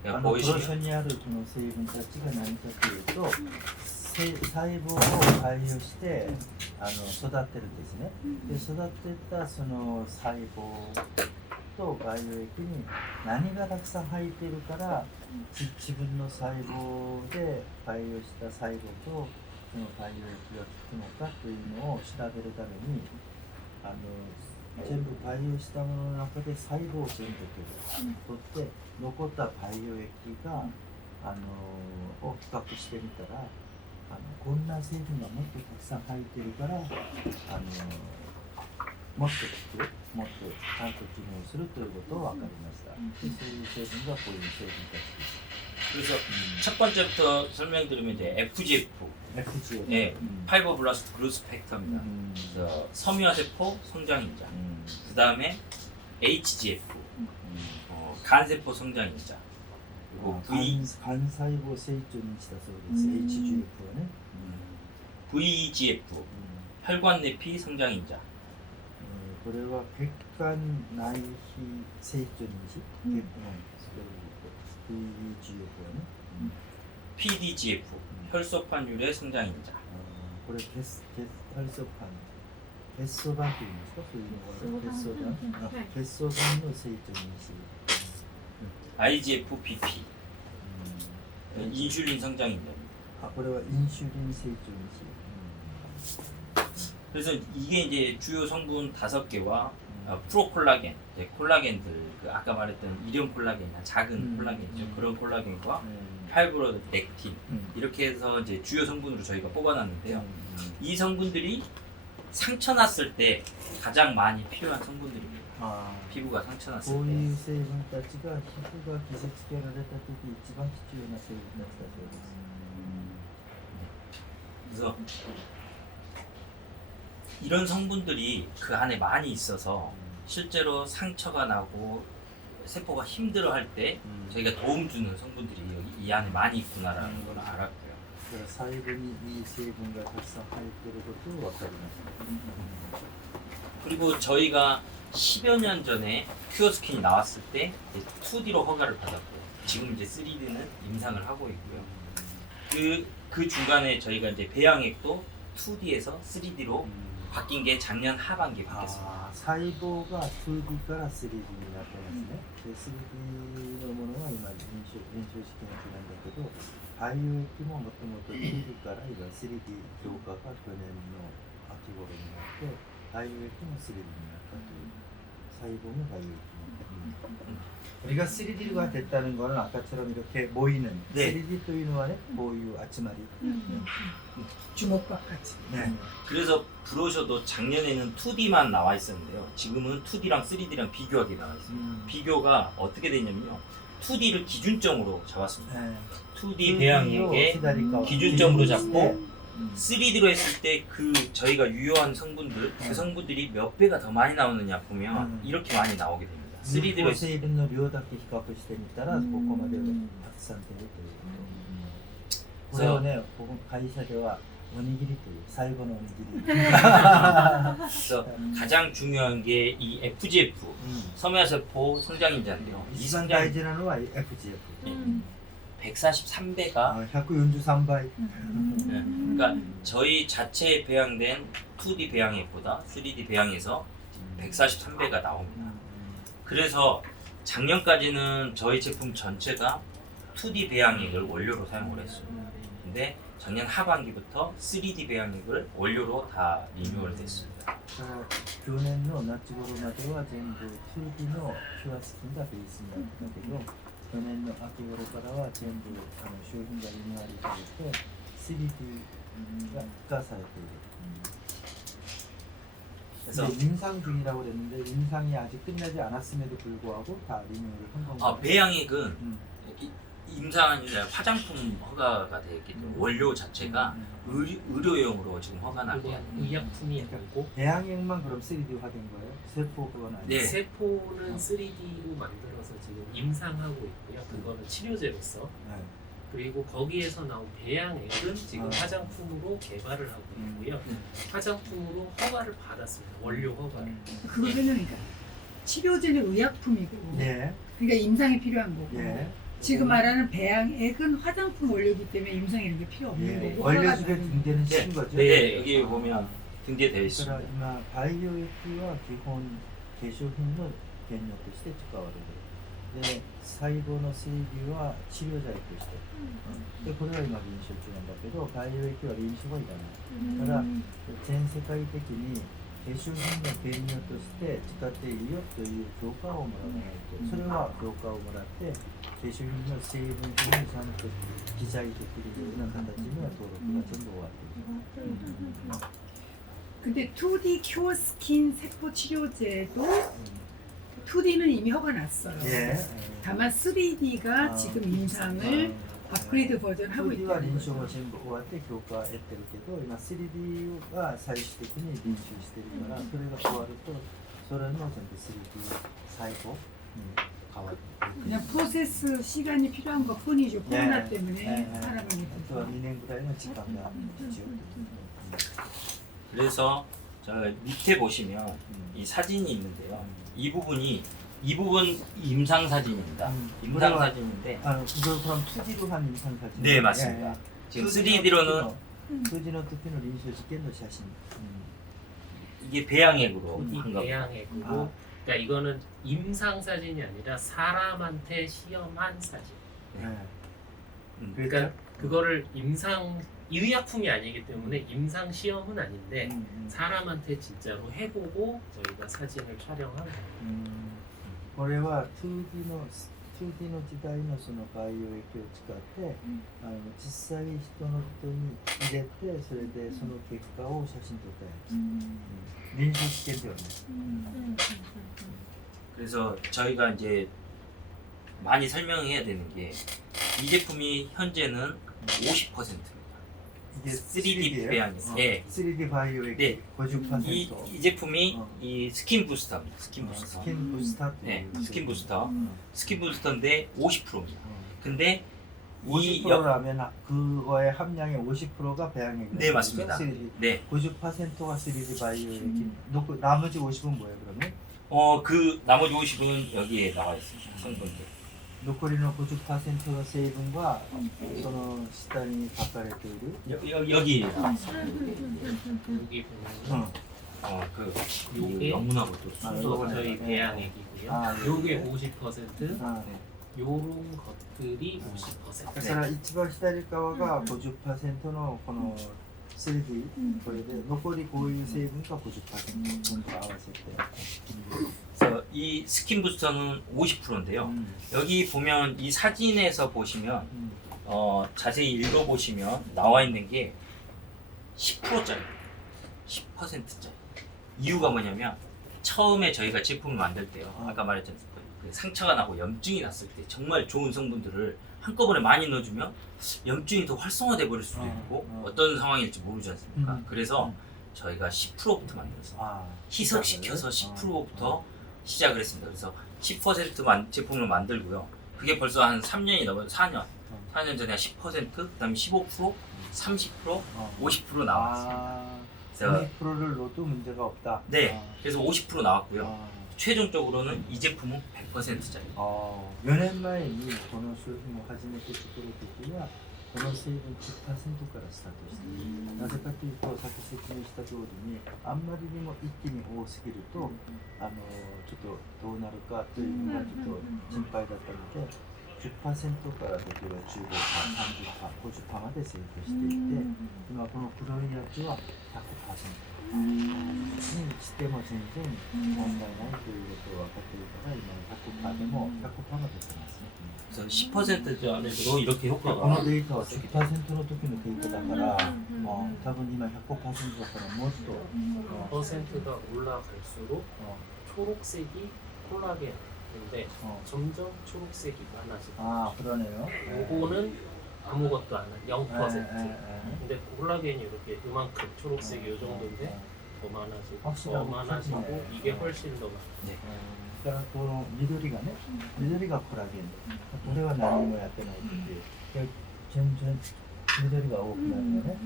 ブロショにあるこの成分たちが何かというと細胞を培養して育てるんですね。で育てたその細胞と培養液に何がたくさん入っているから自分の細胞で培養した細胞とその培養液が効くのかというのを調べるために全部培養したものの中で細胞を全部取って残った培養液がを比較してみたらこんな成分がもっとたくさん入っているからもっと効くもっとちゃんと機能するということが分かりました。でそういう成分がこういう成分たちです。 그래서 첫 번째부터 설명드리면 이제 FGF, FGF. 예, 파이버블라스트 그로스 팩터입니다. 그래서 섬유화세포 성장인자. 그 다음에 HGF, 간세포 성장인자. 그리고 간細胞成長にしたそうです。HGF はね。 VEGF, 혈관내피 성장인자. これは血管内皮成長因子。VEGF はね。 PDGF, 혈소판율의 성장인자. これ血素板というんですかそういうのが血素板の成長因子。 IGF-BP, 인슐린 성장인자입니다. これはインシュリン成長因子。 그래서 이게 이제 주요 성분 5개와 프로콜라겐, 이제 콜라겐들, 그 아까 말했던 일형 콜라겐이나 작은 콜라겐이죠. 그런 콜라겐과 파이브로넥틴 이렇게 해서 이제 주요 성분으로 저희가 뽑아놨는데요. 이 성분들이 상처 났을 때 가장 많이 필요한 성분들입니다. 피부가 상처 こ 났을 う 때. いう成分たちが皮膚が傷つけられた時一番必要な成分たちだそうです。 그래서 이런 성분들이 그 안에 많이 있어서 실제로 상처가 나고 세포가 힘들어할 때 저희가 도움 주는 성분들이 여기 이 안에 많이 있구나라는 걸 알았고요. だから細部にいい成分がたくさん入っていることが分かりました。 그리고 저희가 10여 년 전에 큐어스킨이 나왔을 때 2D로 허가를 받았고 지금 이제 3D는 임상을 하고 있고요. 그 중간에 저희가 이제 배양액도 2D에서 3D로 바뀐 게 작년 하반기에 바뀌었습니다. 細胞が 2D から 3D になってますね。で 3D のものは今臨床試験中なんだけど培養液ももともと 2D から今 3D 強化が去年の秋頃になって培養液も 3D になったという細胞も培養液になった。 우리가 3D가 됐다는 거는 아까처럼 이렇게 모이는 네. 3D というのはねこういう集まり 주먹밥 같이. 네. 그래서 브로셔도 작년에는 2D만 나와 있었는데요. 지금은 2D랑 3D랑 비교하게 나와 있습니다. 비교가 어떻게 되냐면요. 2D를 기준점으로 잡았습니다. 네. 2D 배양액에 기준점으로 잡고 3D로 했을 때 그 저희가 유효한 성분들 그 성분들이 몇 배가 더 많이 나오느냐 보면 이렇게 많이 나오게 됩니다. 3D로 成分の量だけ比較してみたらここまでたくさん出るというこれをね、ここ会社ではおにぎりという最後のおにぎり 그래서 가장 중요한 게 이 FGF 섬유화세포 성장인자인데요. 이 一番大 성장 事なのは FGF 143배가 143倍 그러니까 저희 자체에 배양된 2D 배양액보다 3D 배양에서 143배가 나옵니다. 그래서 작년까지는 저희 제품 전체가 2D 배양액을 원료로 사용을 했어요. 근데 작년 하반기부터 3D 배양액을 원료로 다 리뉴얼 됐습니다. だから去年の夏頃までは全部 2D のピュアスキンがベースになってたけど去年の秋頃からは全部商品がリニューアルされて 3D がされている 그래서 임상 중이라고 그랬는데 임상이 아직 끝나지 않았음에도 불구하고 다 리뉴얼을 한 건가요? 배양액은 임상이 화장품 허가가 되어 있기 때문에 원료 자체가 의료용으로 지금 허가 나게 그건 의약품이 아니고 배양액만 그럼 3D화된 거예요? 세포 그건 아니에요? 네. 세포는 3D로 만들어서 지금 임상하고 있고요. 그거는 치료제로서. 네. 그리고 거기에서 나온 배양액은 지금 화장품으로 개발을 하고 있고요. 화장품으로 허가를 받았습니다. 원료 허가를. 그거는 그러니까 치료제는 의약품이고 예. 그러니까 임상이 필요한 거고 예. 지금 말하는 배양액은 화장품 원료이기 때문에 임상 이런 게 필요 없는 예. 거고 원래 허가가 집에 나는 등재는 네. 친 거죠? 네, 여기 보면 등재되어 だ 있습니다. から今バイオ液は基本化粧品の原料として使われるで細胞の整備は治療剤として、でこれは今臨床中なんだけどバイオ液は臨床はいらないだから全世界的に化粧品の原料として使っているよという評価をもらわないとそれは評価をもらって化粧品の成分表にちゃんと記載できるような形には登録が全部終わっている、 근데 2D 큐어 스킨 세포 치료제도 2D는 이미 허가 났어요. 예. 다만 3D가 지금 임상을 업그레이드 버전 하고 2D は 있다는 臨床 거죠. も全部終わって評価を得てるけど今 3D は最終的に臨床してるからそれが終わるとそれも全部 3D 細胞に変わっていく 그냥 프로세스 시간이 필요한 것 뿐이죠. 코로나 때문에 사람을 あとは2年ぐらいの時間が必要 그래서 저 밑에 보시면 이 사진이 있는데요. 이 부분 임상 사진입니다. 임상 사진인데 이걸 그럼 2D로 한 임상 사진 네, 맞습니다. 지금 3D로는 2D の時の臨床試験の写真 이게 배양액으로 2D 한 겁니다. 배양액이고 그러니까 이거는 임상 사진이 아니라 사람한테 시험한 사진. 그러니까 그거를 임상 의약품이 아니기 때문에 임상 시험은 아닌데 사람한테 진짜로 해보고 저희가 사진을 촬영한 거예요. これは 2D の時代のそのバイオ液を使って実際人の人に入れてそれでその結果を写真撮ったやつ臨床試験ではない 그래서 저희가 이제 많이 설명해야 되는 게 이 제품이 현재는 50%입니다. 이게 3D 배양이. 네. 3D バイオ液네. 50% 이 제품이 이 스킨 부스터입니다. 스킨 부스터. スキンブスターってい 네, う 스킨 부스터. 스킨 부스터인데 50%입니다. 근데 이 50%라면 그거의 함량의 50%가 배양액이에요. 네, 맞습니다. 3D. 네. 90%가 3D 바이오액이 놓고 나머지 50은 뭐예요 그러면? 그 나머지 50은 여기에 나와 있습니다. 성분들. 残りの 50% の成分はその下に書かれている 여기 여기 보면 그 요게 영문하고 또 아, 순서 요거는 저희 네. 배양액이고요. 아, 네. 요게 50%, ああ 요런 것들이 50%. だから一番左側が 50% のこの 3D これで残りこういう成分が 50% 全部合わせて 그래서 이 스킨 부스터는 50%인데요. 여기 보면 이 사진에서 보시면 자세히 읽어보시면 나와 있는 게 10%짜리, 10%짜리. 이유가 뭐냐면 처음에 저희가 제품을 만들 때요. 아까 말했잖아요. 그 상처가 나고 염증이 났을 때 정말 좋은 성분들을 한꺼번에 많이 넣어주면 염증이 더 활성화돼 버릴 수도 있고 어떤 상황일지 모르지 않습니까? 그래서 저희가 10%부터 만들었어요. 아, 희석시켜서 10%부터 시작을 했습니다. 그래서 10% 제품을 만들고요. 그게 벌써 한 3년이 넘어요. 4년. 4년 전에 10%, 그다음에 15%, 30%, 50% 나왔습니다. 그래서 50%를 넣어도 문제가 없다. 네, 그래서 50% 나왔고요. 아. 최종적으로는 이 제품은 100%짜리. 4年前にこの商品を始めて作るときはこの成分 10% からスタートしてなぜかというとさっき説明した通りにあんまりにも一気に多すぎるとちょっとどうなるかというのがちょっと心配だったので 10% からできる15%、30%、50%まで成功していて今この黒いやつは 100%にしても全然問題ないということが分かっているから今100%でも100%が出てますね。 그래서 10%짜리로 이렇게 こ 효과가 のデータは 10% の時のデータだから多分今 100% だからもっと 퍼센트가 올라갈수록 초록색이 콜라겐인데 점점 초록색이 많아지고 아 그러네요. 요거는 아무것도 안 한 0%. 근데 콜라겐이 이렇게 이만큼 초록색이 요 정도인데 더 많아지고 확실하고 더 많아지고 크네. 이게 훨씬 더 많아. だからこの緑がね緑がコラゲンこれは何もやってないっていう全然緑が多くなるよね。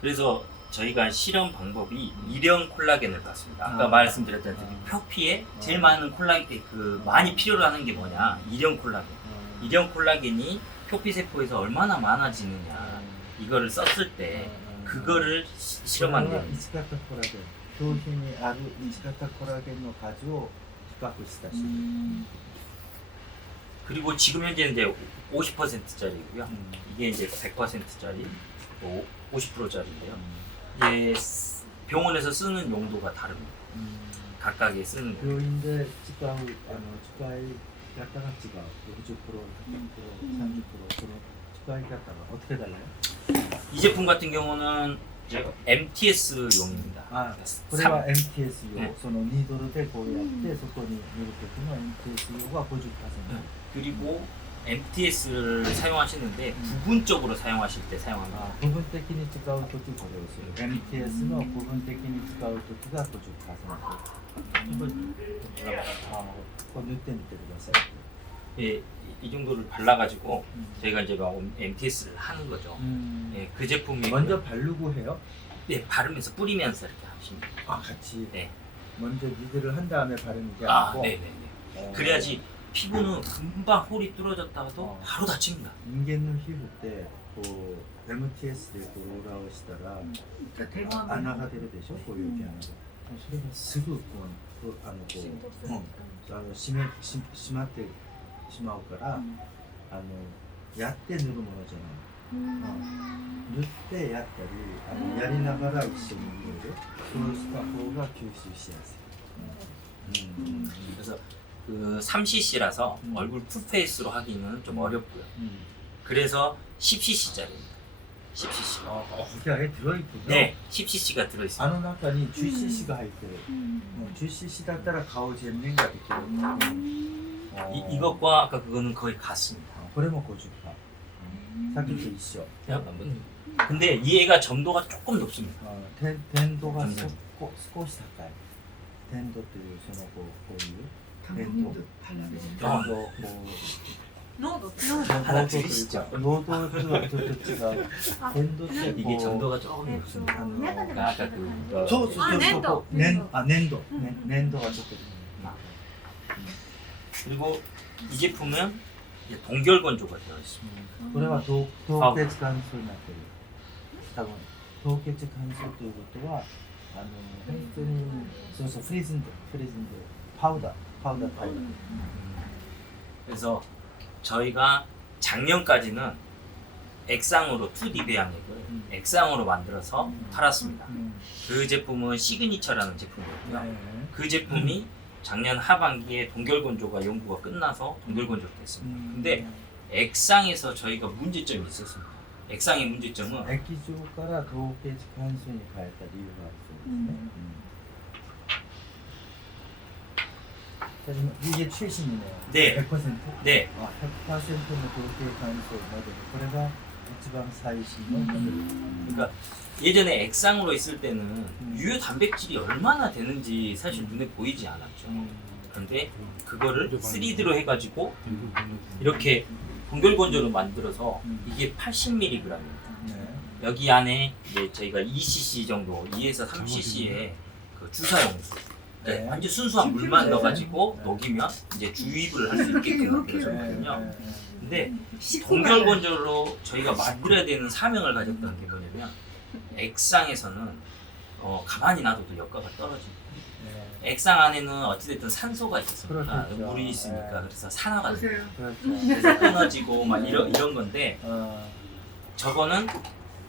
그래서 저희가 실험 방법이 일형 콜라겐을 봤습니다. 아까 아. 말씀드렸다시피 표피에 제일 많은 콜라겐 많이 필요로 하는 게 뭐냐? 일형 콜라겐. 일형 콜라겐이 표피 세포에서 얼마나 많아지느냐 이거를 썼을 때 그거를 실험한 これは 거예요. 1型コラゲン表皮にある1型コラゲンの数を比較したし、 그리고 지금 현재 이제 50%짜리고요. 이게 이제 100%짜리, 50%짜리인데요. 이게 병원에서 쓰는 용도가 다릅니다. 각각의 쓰는 용도. 病院で使い方が違う 60%、100%、30%その使い方が어떻게 달라요? 이 제품 같은 경우는 MTS용입니다. あこれは MTS 用、ねそのニードルでこうやってそこに塗る時の MTS 用が 50%、 그리고 MTS를 사용하시는데 부분적으로 사용하실 때 사용합니다. あ部分的に使う時これをする MTS の部分的に使う時が 50%、 これ塗ってみてください。 예, 이 정도를 발라가지고 저희가 이제 막 MTS를 하는 거죠. 예, 그 제품이 먼저 바르고 해요? 네, 바르면서 뿌리면서 이렇게 하시면 돼요. 아 같이. 네. 먼저 니들을 한 다음에 바르는 게 아, 아니고. 네네네. 그래야지 피부는 금방 홀이 뚫어졌다가도 바로 다칩니다. 人間の皮膚ってこう MTS でこうローラーをしたら穴が出るでしょ、こういう毛穴が。それがすぐこう閉まってしまうから、やって塗るものじゃない。塗ってやったりやりながら一緒に塗る。そうした方が吸収しやすい。 그래서 그 3cc라서 얼굴 풀페이스로 하기는 좀 어렵고요. 그래서 10cc짜리입니다. 10cc. 그게 아예 들어있군요. 네, 10cc가 들어있습니다. 中に 10cc が入ってる。10cc だったら顔全面ができる。 이것과 아까 그거는 거의 같습니다. これも 50%。さっきと一緒。 근데 얘가 점도가 조금 높습니다. 点度が少し高い。点度というそのこういう点度。点度こう。 濃度 濃度というか濃度とはちょっと違う。点度って 이게 점도가 조금 높습니다. 아까 그 そうそうそう粘土。粘土がちょっと。 그리고 이 제품은 이제 동결 건조가 되어 있습니다. これは凍結乾燥になってる。多分凍結乾燥ということは本当にそうフリーズンドパウダー。 그래서 저희가 작년까지는 액상으로 2D 배양액을 액상으로 만들어서 팔았습니다. 그 제품은 시그니처라는 제품이었고요. 그 제품이 작년 하반기에 동결건조가 연구가 끝나서 동결건조가 됐습니다. 근데 액상에서 저희가 문제점이 있었습니다. 액상의 문제점은 液状から凍結乾燥に変えた理由があるそうですね。 이게 최신이네요. 네. 100%? 네, 100%の凍結乾燥までこれが一番最新のモデル。 그러니까 예전에 액상으로 있을 때는 유효 단백질이 얼마나 되는지 사실 눈에 보이지 않았죠. 그런데 그거를 3D로 해가지고 이렇게 동결건조로 만들어서 이게 80mg입니다. 네. 여기 안에 이제 저희가 2cc 정도, 2에서 3cc의 그 주사용 네, 네. 완전 순수한 물만 네. 넣어가지고 네. 녹이면 이제 주입을 할 수 있게끔 이렇게, 만들어졌거든요. 근데 씻고 동결건조로 저희가 만들어야 되는 사명을 가졌던 게 뭐냐면 액상에서는 가만히 놔둬도 역가가 떨어집니다. 네. 액상 안에는 어찌됐든 산소가 있었습니다. 그렇겠죠. 물이 있으니까 네. 그래서 산화가 돼요. 보세요. 그렇죠. 그래서 끊어지고 막 이런 건데 어, 저거는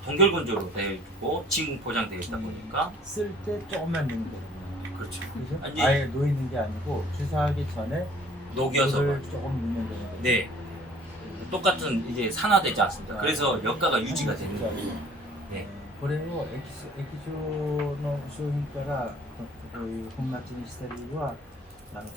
동결건조로 되어 있고 진공 포장되어 있다 보니까 쓸 때 조금만 넣는 거거든요. 그렇죠. 그죠? 아니, 아예 놓이는 게 아니고 주사하기 전에 녹여서 물을 조금 넣는 거거든요. 네 똑같은 이제 산화되지 않습니다. 그래서 역가가 유지가 되는 거예요. 네. これを液状の商品からこういう粉末にしたりは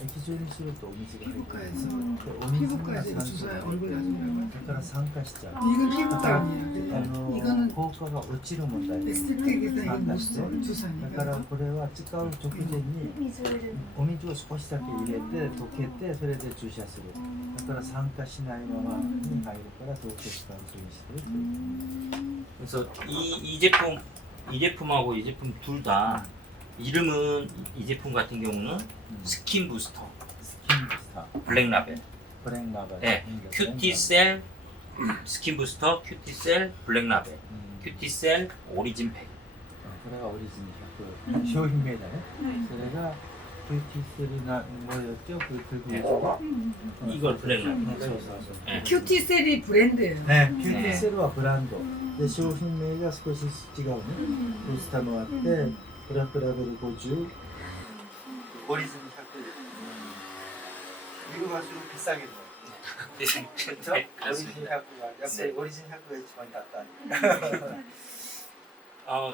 液状にするとお水が入ってる 피부과에서 お水が 피부과에서 이거 酸素 주사에 が 얼굴 나중에 だから酸化しちゃう 이건 피부과 아니에요. 이거는 効果が落ちる問題です 에스테틱에서酸 이건 化して 주사니까. だからこれは使う直前にお水を少しだけ入れて溶けてそれで注射するだから酸化しないままに入るから凍結乾燥にしてるという 그래서 이 제품하고 이 제품 둘 다 이름은 이 제품 같은 경우는 스킨 부스터 スキンブスター 블랙 라벨 ブレンラベル 네, 큐티셀 스킨 부스터 큐티셀 블랙 라벨 큐티셀 오리진 팩 これがオリジン100商品名だねそれがキューティセルなものよってくると 이걸 블랙 라벨 そうそうそう 네. 큐티셀이 브랜드예요. ね、キューティセルはブランドで商品名が少し違うねブスタもあってブラックラベル50オリジン100이거 가지고 비싸게 그렇죠? 오리진 100가やっぱりオリジン100が一番낫다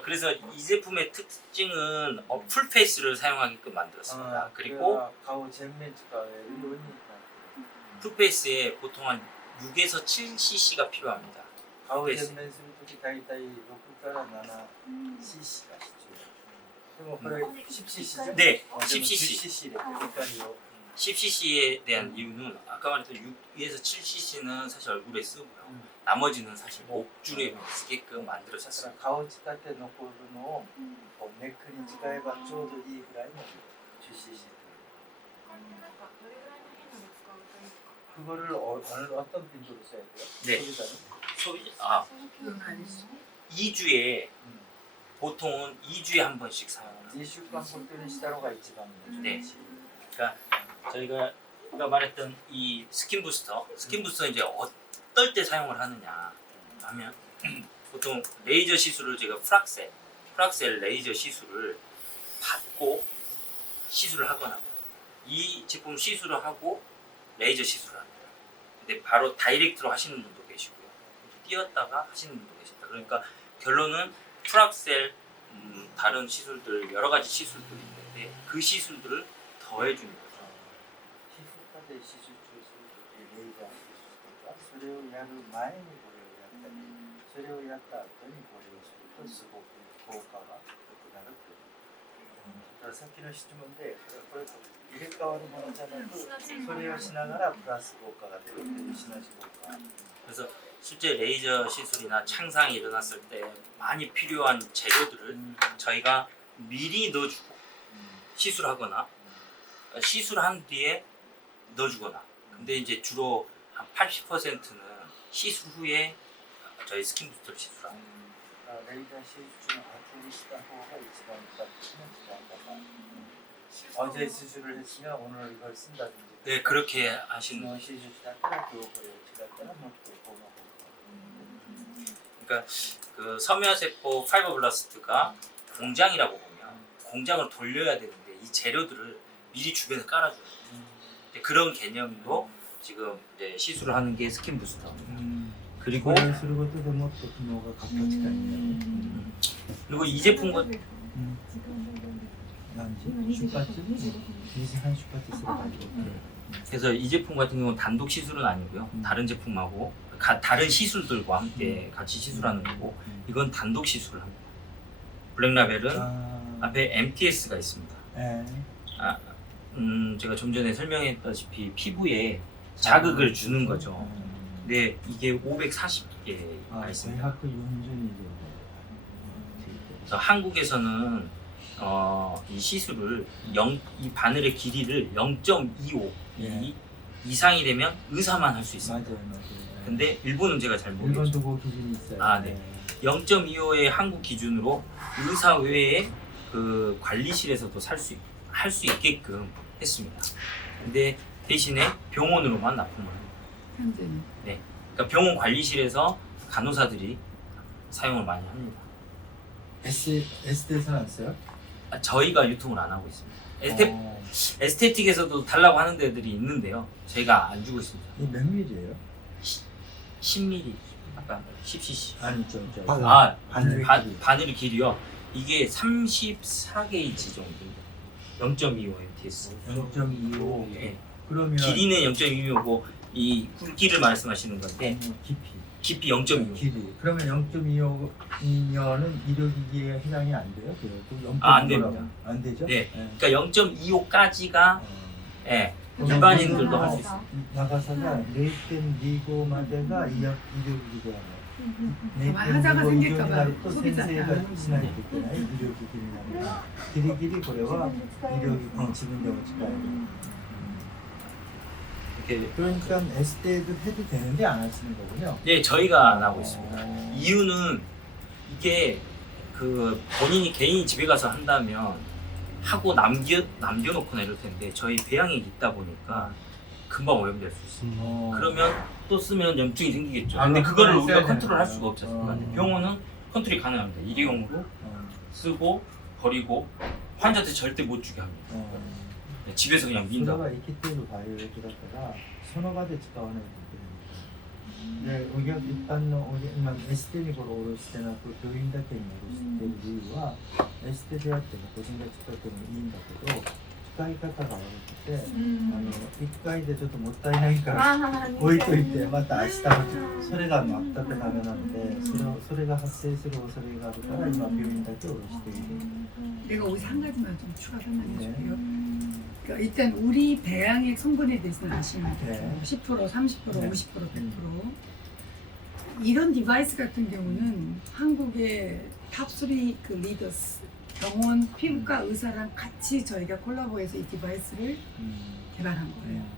그래서 이 제품의 특징은 풀페이스를 사용하게끔 만들었습니다. 그리고 가오 젠멘츠가 일본이 풀페이스에 보통 한 6에서 7cc가 필요합니다. 가오 풀페이스. 젠멘するとき大体6から 7ccが必要でもこれ 10cc 죠? 네, 10cc 10cc. で그러니까요 10cc에 대한 이유는 아까 말했던 6에서 7cc는 사실 얼굴에 쓰고요. 나머지는 사실 목줄에 쓰게끔 だか 만들어졌어요. ら顔使って残るのをこうネックに使えばちょうどいいぐらいの 10cc どれぐらいの頻度で使うといいですか？ 그거를 어떤 빈도로 써야 돼요? 네. 소비자는? 그건 아니지. 2주에 보통은 2주에 한 번씩 사용을 합니다. 2週間ほどにしたのが一番の 네. 重要 그러니까 저희가 아까 말했던 이 스킨 부스터 이제 어떨 때 사용을 하느냐 하면 보통 레이저 시술을 제가 프락셀 레이저 시술을 받고 시술을 하거나 이 제품 시술을 하고 레이저 시술을 합니다. 근데 바로 다이렉트로 하시는 분도 계시고요. 띄었다가 하시는 분도 계십니다. 그러니까 결론은 프락셀 다른 시술들 여러 가지 시술들이 있는데 그 시술들을 더해주는 거죠. 皮膚科で手術をするときレイザー手術とかそれをやる前にこれをやったりそれをやった後にこれをするとすごく効果が良くなるというだからさっきの質問でこれと入れ替わるものじゃなくそれをしながらプラス効果が出るというシナジー効果 그래서 실제 레이저 시술이나 창상이 일어났을 때 많이 필요한 재료들을 저희가 미리 넣어주고 시술하거나 시술한 뒤에 넣어주거나 근데 이제 주로 한 80%는 시술 후에 저희 스킨 부스터를 시술합니다. レイザー手術の後にした方が一番良かったですね時間が어제 수술을 했으면 오늘 이걸 쓴다든지 네 그렇게 하시는 뭐 시술했다가 그 시술했다가 뭐또 보고 그러니까 그 섬유화세포 파이버블라스트가 공장이라고 보면 공장을 돌려야 되는데 이 재료들을 미리 주변에 깔아줘요. 이제 그런 개념으로 지금 이제 시술을 하는 게 스킨 부스터. 그리고 これをすることでもっと機能が活発化になる 그리고 이 제품과何時出発2時半出発すればいい 그래서 이 제품 같은 경우는 단독 시술은 아니고요. 다른 제품하고 다른 시술들과 함께 같이 시술하는 거고 이건 단독 시술을 합니다. 블랙라벨은 앞에 MTS가 있습니다. 네. 제가 좀 전에 설명했다시피 피부에 자극을 주는 거죠. 근데 이게 540개가 아, 있습니다. 대학교 윤준이죠. 그래서 한국에서는 이 시술을 이 바늘의 길이를 0.25 예. 이상이 되면 의사만 할 수 있습니다. 맞아요. 근데 일본은 제가 잘 모르겠죠. 일본도 그 기준이 있어요. 아, 네. 0.25의 한국 기준으로 의사 외에 그 관리실에서도 할 수 있게끔 했습니다. 근데 대신에 병원으로만 납품을 합니다. 현재는. 그러니까 병원 관리실에서 간호사들이 사용을 많이 합니다. S대에서는 안 써요? 저희가 유통을 안 하고 있습니다. 어, 에스테틱에서도 달라고 하는 데들이 있는데요. 저희가 안 주고 있습니다. 이게 몇 밀이에요? 10mm, 아까 10cc. 아니 저 바늘 길이요. 이게 34게이지 정도입니다. 0.25 MTS. 0.25. 네. 그러면 길이는 0.25고 이 굵기를 말씀하시는 건데 깊이 0.25. 길이. 그러면 0.25년은 의료기기에 해당이 안 돼요? 안 됩니다. 안 되죠? 네. 그러니까 0.25까지가 예, 그럼 일반인들도 할 수 음. 있어요. 나가사가 0.25마데가 의료기기가 하자가 생길까 봐 소비자 센세가 지나야 되잖아요. 의료기기는 길이길이 고래와 의료기기 지분적으로 찍어야 이렇게 그러니까 S대도 해도 되는데 안 하시는 거군요. 네, 저희가 안 하고 있습니다. 이유는 이게 그 본인이 개인이 집에 가서 한다면 하고 남겨놓거나 이럴 텐데 저희 배양액이 있다 보니까 금방 오염될 수 있어요. 그러면 또 쓰면 염증이 생기겠죠. 근데 그거를 우리가 컨트롤 할 수가 없지 않습니까? 근데 병원은 컨트롤이 가능합니다. 일회용으로 쓰고 버리고 환자한테 절대 못 주게 합니다. 네, 집에서 그냥 민다. それは生きているバイオレクだからその場で使わないといけない。で、お客一般の今エステにこれ卸してなく病院だけに卸している理由はエステであっても個人が使ってもいいんだけど使い方が悪くて一回でちょっともったいないから置いといてまた明日それが全くダメなのでそれが発生する恐れがあるから今病院だけ卸している。 내가 여기서 한 가지만 좀 추가 설명해줄게요. 그러니까 일단 우리 배양액 성분에 대해서는 아시면 돼요. 네. 10%, 30%, 네. 50%, 100%. 이런 디바이스 같은 경우는 한국의 탑3 그 리더스, 병원, 피부과 의사랑 같이 저희가 콜라보해서 이 디바이스를 개발한 거예요.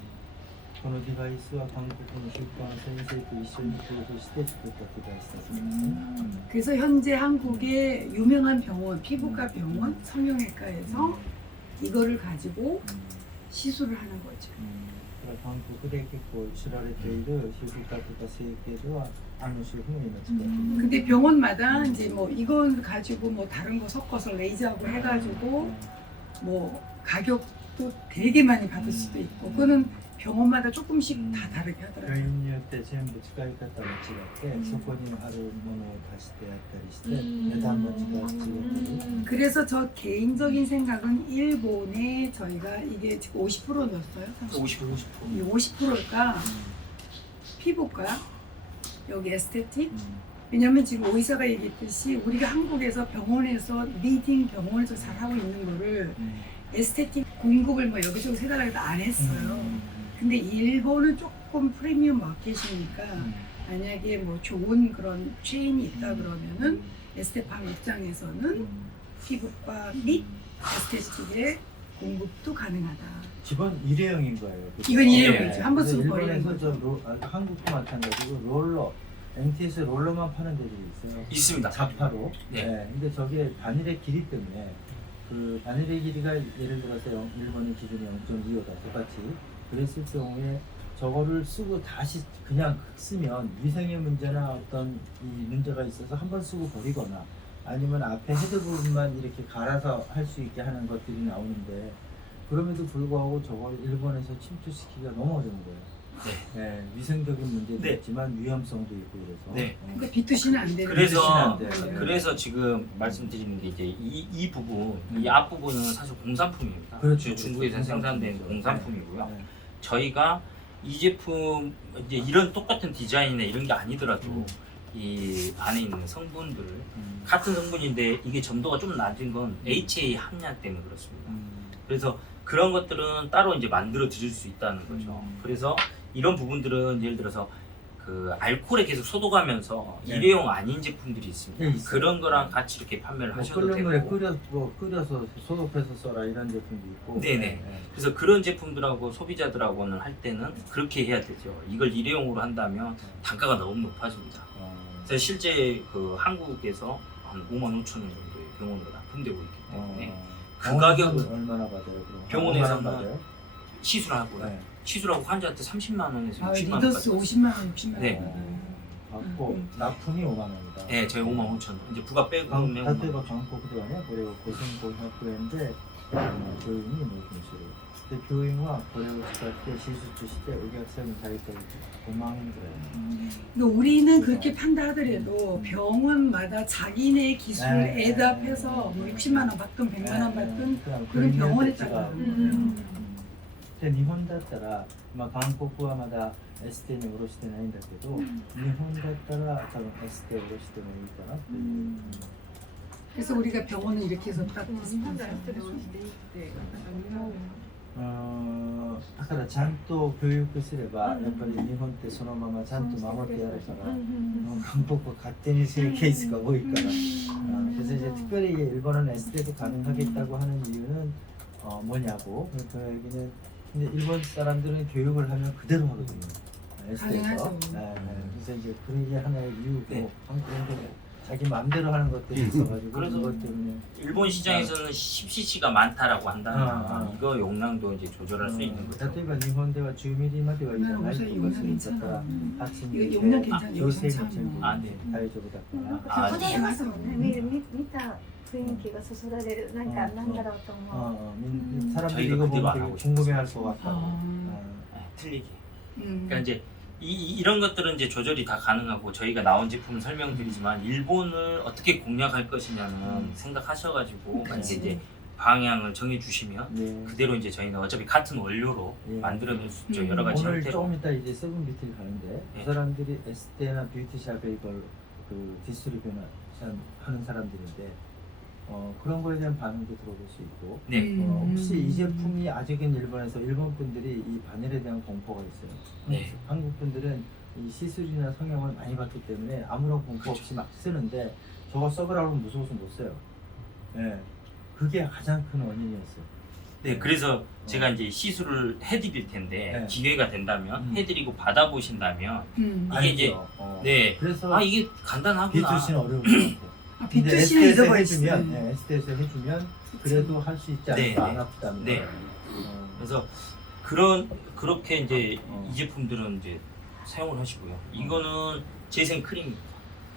このデバイスは韓国の出版先生と一緒に協力して作ったデバイスだそうですね。 그래서 현재 한국의 유명한 병원, 피부과 병원, 성형외과에서 이거를 가지고 시술을 하는 거죠. だから韓国で結構知られている皮膚科とか整形ではあの手法も今使っている。 근데 병원마다 이제 뭐 이건 가지고 뭐 다른 거 섞어서 레이저하고 해가지고 뭐 가격도 되게 많이 받을 수도 있고 그거는 병원마다 조금씩 다 다르게 病 하더라고요. 院によって全部使い方が違ってそこにあるものを足してやったりして値段も違ったり。 그래서 저 개인적인 생각은 일본에 저희가 이게 지금 50%였어요. 50%. 이 50%가 피부과, 여기 에스테틱. 왜냐면 지금 의사가 얘기했듯이 우리가 한국에서 병원에서 리딩 병원을 잘 하고 있는 거를 에스테틱 공급을 뭐 여기저기 세달라고 안 했어요. 근데 일본은 조금 프리미엄 마켓이니까 만약에 뭐 좋은 그런 체인이 있다 그러면은 에스테팜 입장에서는 피부과 및 에스테틱의 공급도 가능하다. 기본 일회용인 거예요. 그죠? 이건 일회용이죠. 네. 한 번 그래서 쓰고 버리는 일본에서 거죠. 한국도 마찬가지고 롤러, MTS 롤러만 파는 데들이 있어요. 있습니다. 자파로. 네. 근데 저게 바늘의 길이 때문에 그 바늘의 길이가 예를 들어서 일본의 기준이 0.25다 똑같이 그랬을 경우에 저거를 쓰고 다시 그냥 쓰면 위생의 문제나 어떤 이 문제가 있어서 한 번 쓰고 버리거나 아니면 앞에 헤드 부분만 이렇게 갈아서 할 수 있게 하는 것들이 나오는데 그럼에도 불구하고 저걸 일본에서 침투시키기가 너무 어려운 거예요. 네, 위생적인 문제도 네. 있지만 위험성도 있고 그래서. 네. 그러니까 B2C는 안 되는 그래서 안 돼요. 거죠. 그래서 지금 말씀드리는 게 이제 이 부분, 이 앞부분은 사실 공산품입니다. 그렇죠. 중국에서 생산된 공산품이죠. 공산품이고요. 네. 저희가 이 제품 이제 이런 똑같은 디자인이나 이런 게 아니더라도 음. 이 안에 있는 성분들을 같은 성분인데 이게 점도가 좀 낮은 건 HA 함량 때문에 그렇습니다. 그래서 그런 것들은 따로 이제 만들어 드릴 수 있다는 거죠. 그래서 이런 부분들은 예를 들어서 그 알코올에 계속 소독하면서 네. 일회용 아닌 제품들이 있습니다. 네, 있어요. 그런 거랑 같이 이렇게 판매를 뭐 하셔도 끓는 물에 되고. 끓여서 소독해서 써라 이런 제품도 있고. 네네. 그래서 그런 제품들하고 소비자들하고는 할 때는 그렇게 해야 되죠. 이걸 일회용으로 한다면 단가가 너무 높아집니다. 그래서 실제 그 한국에서 한 5만 5천 원 정도의 병원으로 납품되고 있기 때문에 그 가격은 얼마나 받아요? 그럼? 병원에서는 5만 원 받아요? 시술하고요. 네. 시술하고 환자한테 30만 원에서 아, 60만 리더스 원까지. 50만 원, 60만 원. 네. 받고 납품이 5만 원이다. 네, 저희 5만 5천 원. 이제 부가 빼고 오면 例えば韓国ではね、これを5500円で病院に納品する。で、病院はこれを使って手術してお客さんに大体5万円ぐらい。 그러니까 우리는 그렇게 판다 하더라도 병원마다 자기네 기술을 네. 애답해서 뭐 60만 원 받든 100만 원 받든 그냥 그건 병원에 그런 따라. 데가で日本だったら、まあ、韓国はまだエステに卸してないんだけど、日本だったら多分エステ卸してもいいかなっていう、 그래서 우리가 병원은 이렇게 해서 딱 でも日本ではエステで下ろしていいってなんか見られるだからちゃんと教育すれば、やっぱり日本ってそのままちゃんと守ってやるから、韓国は勝手にするケースが多いから、 그래서 이제 특별히 일본은 에스테도 가능하겠다고 하는 이유는 뭐냐고, 그 얘기는 근데 일본 사람들은 교육을 하면 그대로 하거든요. 에스테에서. 가능하죠. 그래서 이제 그게 하나의 이유고, 네. 한국은 자기 마음대로 하는 것들이 있어가지고 그래서 그것 때문에 일본 시장에서는 10cc가 많다라고 한다면 아. 이거 용량도 이제 조절할 수 있는 거죠. 例えば日本では10ミリまではいらないっていうことだったら 이거 8ミリ 용량 で 괜찮아요. 調整が 괜찮아요. 全部 아, 네. 大丈夫だから。なんかあそこでーますもんね見た雰囲気がそそられるなんかなんだろうと思う 사람들이 저희가 이거 그대로 보면 안 되게 하고 궁금해할 것 같다고. 아. 네, 틀리게. 음. 그러니까 이제 이런 것들은 이제 조절이 다 가능하고 저희가 나온 제품을 설명드리지만 일본을 어떻게 공략할 것이냐는 생각하셔가지고 만약에 이제 방향을 정해주시면 네. 그대로 이제 저희는 어차피 같은 원료로 예. 만들어낼 수 있죠. 여러 가지 오늘 형태로. 조금 이따 이제 세븐 뷰티를 가는데 네. 그 사람들이 에스테나 뷰티샵에 이걸 그 디스트리뷰나 하는 사람들인데 그런 거에 대한 반응도 들어볼 수 있고 네. 혹시 이 제품이 아직은 일본에서 일본 분들이 이 바늘에 대한 공포가 있어요. 네. 한국 분들은 이 시술이나 성형을 많이 받기 때문에 아무런 공포 없이 막 쓰는데 저거 써보라고 하면 무서워서 못 써요. 네. 그게 가장 큰 원인이었어요. 네, 그래서 제가 이제 시술을 해드릴 텐데 네. 기회가 된다면 해드리고 받아보신다면 이게 이제 네, 그래서 아 이게 간단하구나. 비투시는 어려운 것 같아요. 아, 근데 비투씨는 에스테에서 잊어버렸어요. 해주면, 에스테에서 해주면 그래도 할 수 있지 않을까, 네, 안 네. 아프다면. 네. 그래서 그렇게 이제 이 제품들은 이제 사용을 하시고요. 이거는 재생 크림입니다.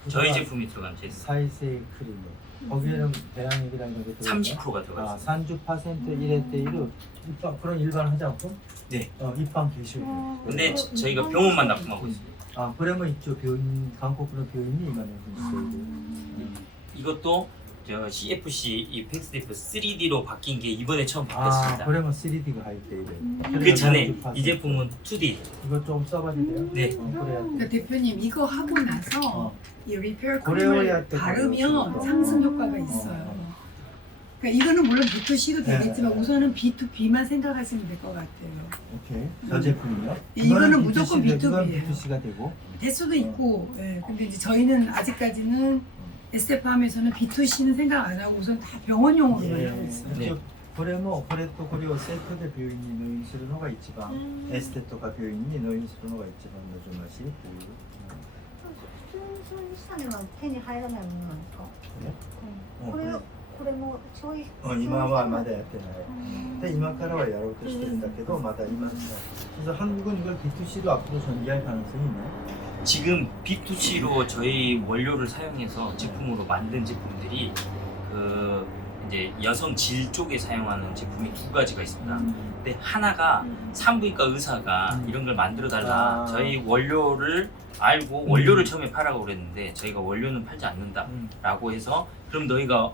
저희 제품이 들어간 재생. 사이세이 크림. 거기에는 배양액이랑 이런 게 들어가요. 30%가 들어가 아, 있습니다. 30% 1회1로 그런 일반 화장품? 네. 입방 개시고. 근데 저희가 병원만 납품하고 있습니다. 아, 그러면 있죠. 병인,韓国の 병인이 이만한 이것도 저 CFC 이 팩스테이프 3D로 바뀐 게 이번에 처음 아, 바뀌었습니다. 그러면 3D가 가입돼. 그 전에 이 제품은 2D. 이거 좀 써봐도 돼요? 네. 그래야 그러니까 대표님 이거 하고 나서 이 리페어 고래어야 크림을 때 바르면 그거. 상승 효과가 있어요. 그러니까 이거는 물론 B2C도 되겠지만 네. 우선은 B2B만 생각하시면 될 것 같아요. 오케이. 저 제품이요? 이거는 무조건 B2B 예요. B2C가 되고. 될 수도 있고, 예. 근데 이제 저희는 아직까지는 SF팜에서는 B2C는 생각 안 하고 우선 다 병원용으로 하고 있어요. 네. これもこれとこれをセットで病院に入院するのが一番、エステとか病院に入院するのが一番望ましいという。普通にしたのは手に入らないものなんですかこれこれもちょい今はまだやってない。で今からはやろうとしてるんだけどまだ今の그래서 한국은 이걸 B2C로 앞으로 전개할 가능성이 있나요? 지금 B2C로 저희 원료를 사용해서 제품으로 만든 제품들이 그 이제 여성 질 쪽에 사용하는 제품이 두 가지가 있습니다. 근데 하나가 산부인과 의사가 이런 걸 만들어 달라. 아. 저희 원료를 알고 원료를 처음에 팔라고 그랬는데 저희가 원료는 팔지 않는다라고 해서 그럼 너희가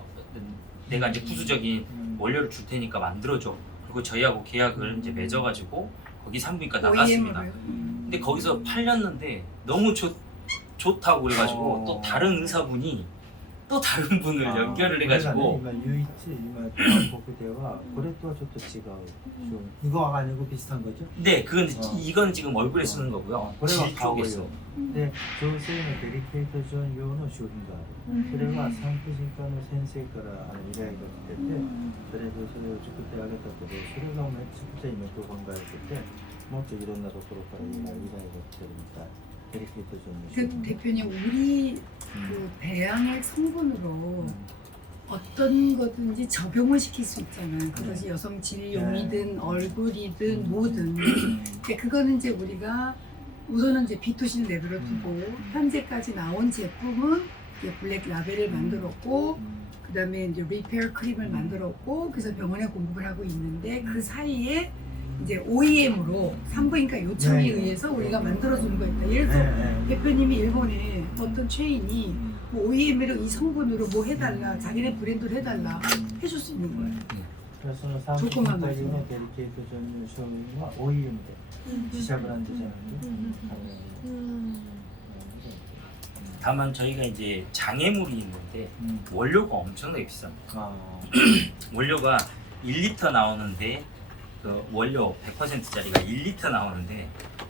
내가 이제 부수적인 원료를 줄 테니까 만들어줘. 그리고 저희하고 계약을 이제 맺어가지고 거기 산부인과 나갔습니다. OEM으로요? 근데 거기서 팔렸는데 너무 좋다고 그래가지고 또 다른 의사분이 또 다른 분을 연결을 해가지고 今唯一今韓国ではこれとはちょっと違う商品 이거가 아니고 비슷한 거죠? 네, 이건 지금 얼굴에 쓰는 거고요. 질 쪽에 쓰는 で女性のデリケートゾーン用の商品があるそれは産婦人科の先生から依頼が来ててそれでそれを作ってあげたけどそれがめちゃくちゃ今評判が良くてもっといろんなところから依頼が来てるみたいデリケートゾーンの商 그 品 대표님 우리 그 배양액 성분으로 어떤 거든지 적용을 시킬 수 있잖아요. 그것이 여성 질용이든 얼굴이든 뭐든. 근데 그거는 이제 우리가 우선은 이제 비토신을 내버려 두고 현재까지 나온 제품은 이제 블랙 라벨을 만들었고 그다음에 이제 리페어 크림을 만들었고 그래서 병원에 공급을 하고 있는데 그 사이에 이제 OEM으로 산부인과 요청에 네. 의해서 우리가 만들어주는 거 있다. 예를 들어서 대표님이 일본에 어떤 체인이 뭐 OEM으로 이 성분으로 뭐 해달라 자기네 브랜드로 해달라 해줄 수 있는 거예요. その産婦人科用のデリケートゾーンの商品は OEM で自社ブランドじゃなくて 다만 저희가 이제 장애물이 있는데 원료가 엄청나게 비쌉니다. 아, 원료가 1리터 나오는데 그 원료 100%짜리가 1리터 나오는데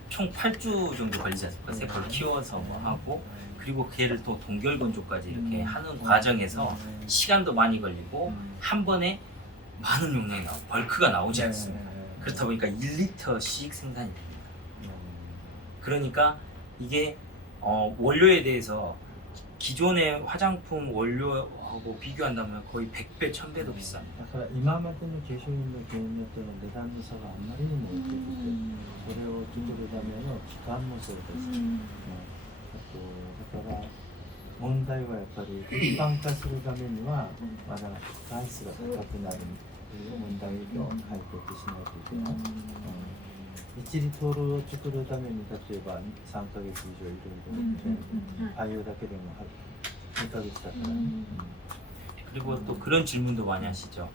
총 8주 정도 걸리지 않습니까? 세포를 키워서 뭐 하고 그리고 걔를 또 동결건조까지 이렇게 하는 과정에서 시간도 많이 걸리고 한 번에 많은 용량이 나오고 벌크가 나오지 않습니다. 그렇다 보니까 1리터씩 생산이 됩니다. 그러니까 이게 원료에 대해서 기존의 화장품 원료하고 비교한다면 거의 100배, 1000배도 비쌉니다. だから今までの化粧品の原料との値段の差があまりにも大きくてそれを作るための期間もそうです、だから問題はやっぱり一般化するためにはまだプライスが高くなるという問題を解決しないといけない、1リットルを作るために例えば3ヶ月以上いろいろ対応だけでも2ヶ月だから、 그리고 또 그런 질문도 많이 하시죠.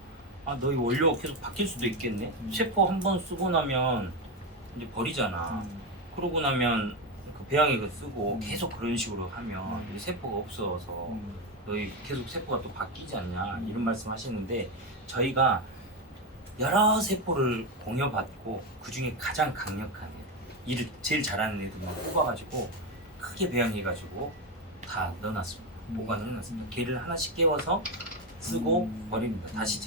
아, 너희 원료 계속 바뀔 수도 있겠네? 셰퍼 한 번 쓰고 나면 이제 버리잖아. 그러고 나면 그 배양액을 쓰고 계속 그런 식으로 하면 이 세포가 없어서 너희 계속 세포가 또 바뀌지 않냐 이런 말씀 하시는데 저희가 여러 세포를 공여받고 그 중에 가장 강력한 애들 일을 제일 잘하는 애들만 뽑아가지고 크게 배양해가지고 다 넣어놨습니다. 보관을 해놨습니다. 걔를 하나씩 깨워서 쓰고 버립니다. 다시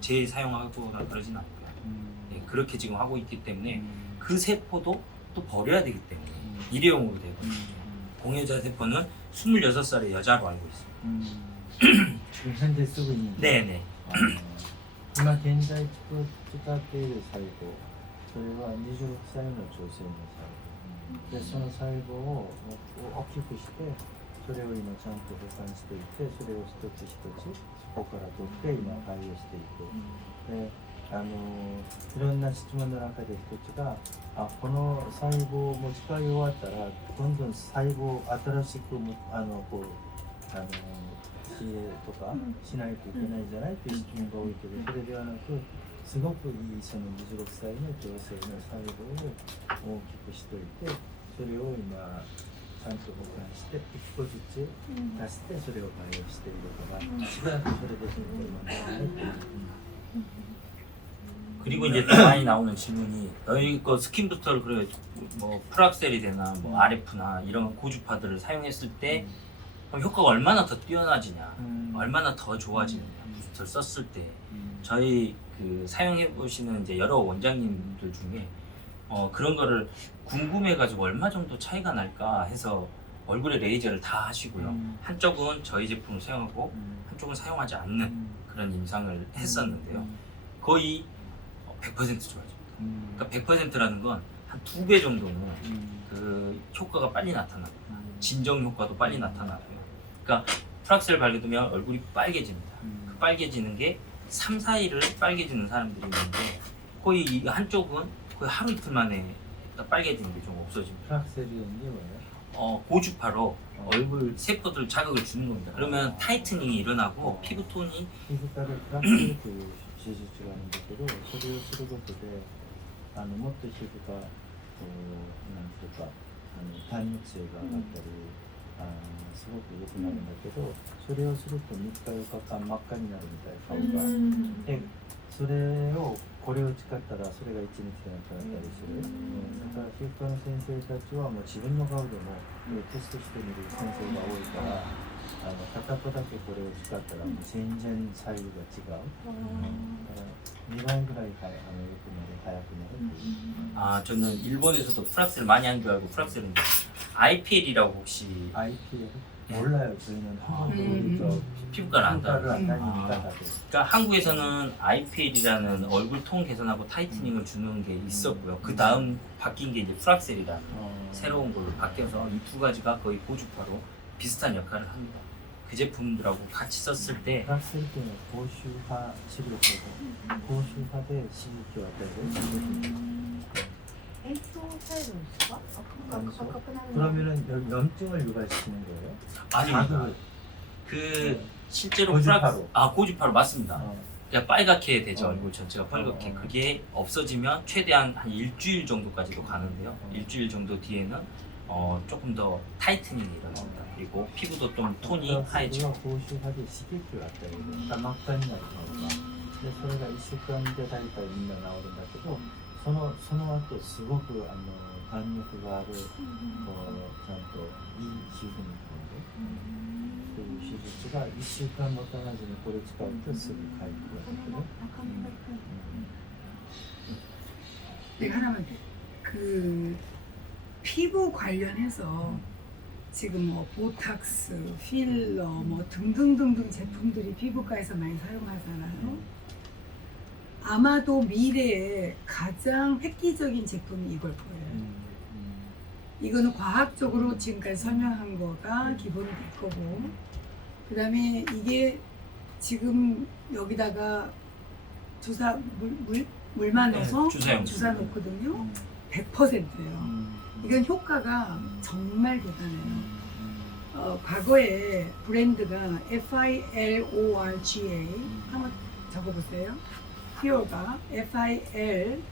재사용하거나 그러진 않고요. 네, 그렇게 지금 하고 있기 때문에 그 세포도 또 버려야 되기 때문에 일회용으로 되거든요. 공여자 세포는 26살의 여자로 알고 있습니다. 지금 현재 쓰고 있는 네네. 今現在使っている細胞それは26歳の女性の細胞でその細胞を大きくしてそれを今ちゃんと保管していてそれを一つ一つそこから取って今培養していくでいろんな質問の中で一つがこの細胞を持ち帰り終わったらどんどん細胞を新しく仕入れとかしないといけないんじゃないという質問が多いけどそれではなくすごくいいその26歳の女性の細胞を大きくしといてそれを今ちゃんと保管して一個ずつ出してそれを培養しているからしばらくそれでずっと今ないっていう。 그리고 이제 또 많이 나오는 질문이 너희 거 스킨부터를 그래 뭐 프락셀이 되나 뭐 RF나 이런 고주파들을 사용했을 때 그럼 효과가 얼마나 더 뛰어나지냐 얼마나 더 좋아지느냐 부스터를 썼을 때 저희 그 사용해 보시는 이제 여러 원장님들 중에 그런 거를 궁금해 가지고 얼마 정도 차이가 날까 해서 얼굴에 레이저를 다 하시고요 한쪽은 저희 제품을 사용하고 한쪽은 사용하지 않는 그런 임상을 했었는데요 거의 100% 좋아집니다. 그러니까 100%라는 건 한 2배 정도는 그 효과가 빨리 나타납니다. 진정 효과도 빨리 나타나고요. 그러니까 프락셀 발견되면 얼굴이 빨개집니다. 그 빨개지는 게 3, 4일을 빨개지는 사람들이 있는데 거의 이 한쪽은 거의 하루 이틀 만에 빨개지는 게 좀 없어집니다. 프락셀이라는 게 뭐예요? 고주파로 얼굴 세포들 자극을 주는 겁니다. 그러면 타이트닝이 일어나고 피부톤이 皮膚科でプラステルという手術があるんだけどそれをすることでもっと皮膚がこうなんていうか弾力性が上がったり、すごく良くなるんだけど、それをすると3日4日間真っ赤になるみたい顔が、でそれをこれを使ったらそれが1日でなくなったりする、だから皮膚科の先生たちはもう自分の顔でもテストしてみる先生が多いから、片っぽだけこれを使ったらもう全然左右が違う、だから2倍ぐらい良くなる、早くなるっていう。 아, 저는 일본에서도 프락스를 많이 한 줄 알고 프락스는 IPL이라고 혹시 IPL? 몰라요. 저희는 한 번도 피부과를 안 피부과를 다녀요. 안 다니니까 다들. 그러니까 한국에서는 IPL이라는 얼굴 톤 개선하고 타이트닝을 주는 게 있었고요. 그 다음 바뀐 게 이제 프락셀이라는 새로운 걸로 바뀌어서 이 두 가지가 거의 고주파로 비슷한 역할을 합니다. 그 제품들하고 같이 썼을 때 프락셀 때는 고주파 치료하고 고주파で刺激を与える。炎症を抑えるんですか？赤くなるの。 그러면은 여기 염증을 유발시키는 거예요? 아닙니다. 그 실제로 고주파로. 프락스 고주파로 맞습니다. 어. 그냥 빨갛게 되죠. 얼굴 전체가 빨갛게. 그게 없어지면 최대한 한 일주일 정도까지도 가는데요. 일주일 정도 뒤에는 조금 더 타이트닝이 일어납니다. 그리고 피부도 좀 톤이 하얘지고. 고주파で刺激を与える。真っ赤になるのが。でそれが1週間で大体みんな治るんだけど、その後すごく弾力がある、こうちゃんといい皮膚になるという手術が1週間もたなずにこれ使うとすぐ回復ができる。 내가 하나만 더. 그 피부 관련해서 지금 뭐 보탁스, 필러 뭐 등등등등 제품들이 피부과에서 많이 사용하잖아요. 아마도 미래에 가장 획기적인 제품이 이걸 거예요. 이거는 과학적으로 지금까지 설명한 거가 기본이 될 거고, 그 다음에 이게 지금 여기다가 물만 넣어서 주사 놓거든요. 100%예요. 이건 효과가 정말 대단해요. 과거에 브랜드가 FILORGA 한번 적어보세요. 피오가 FILORGA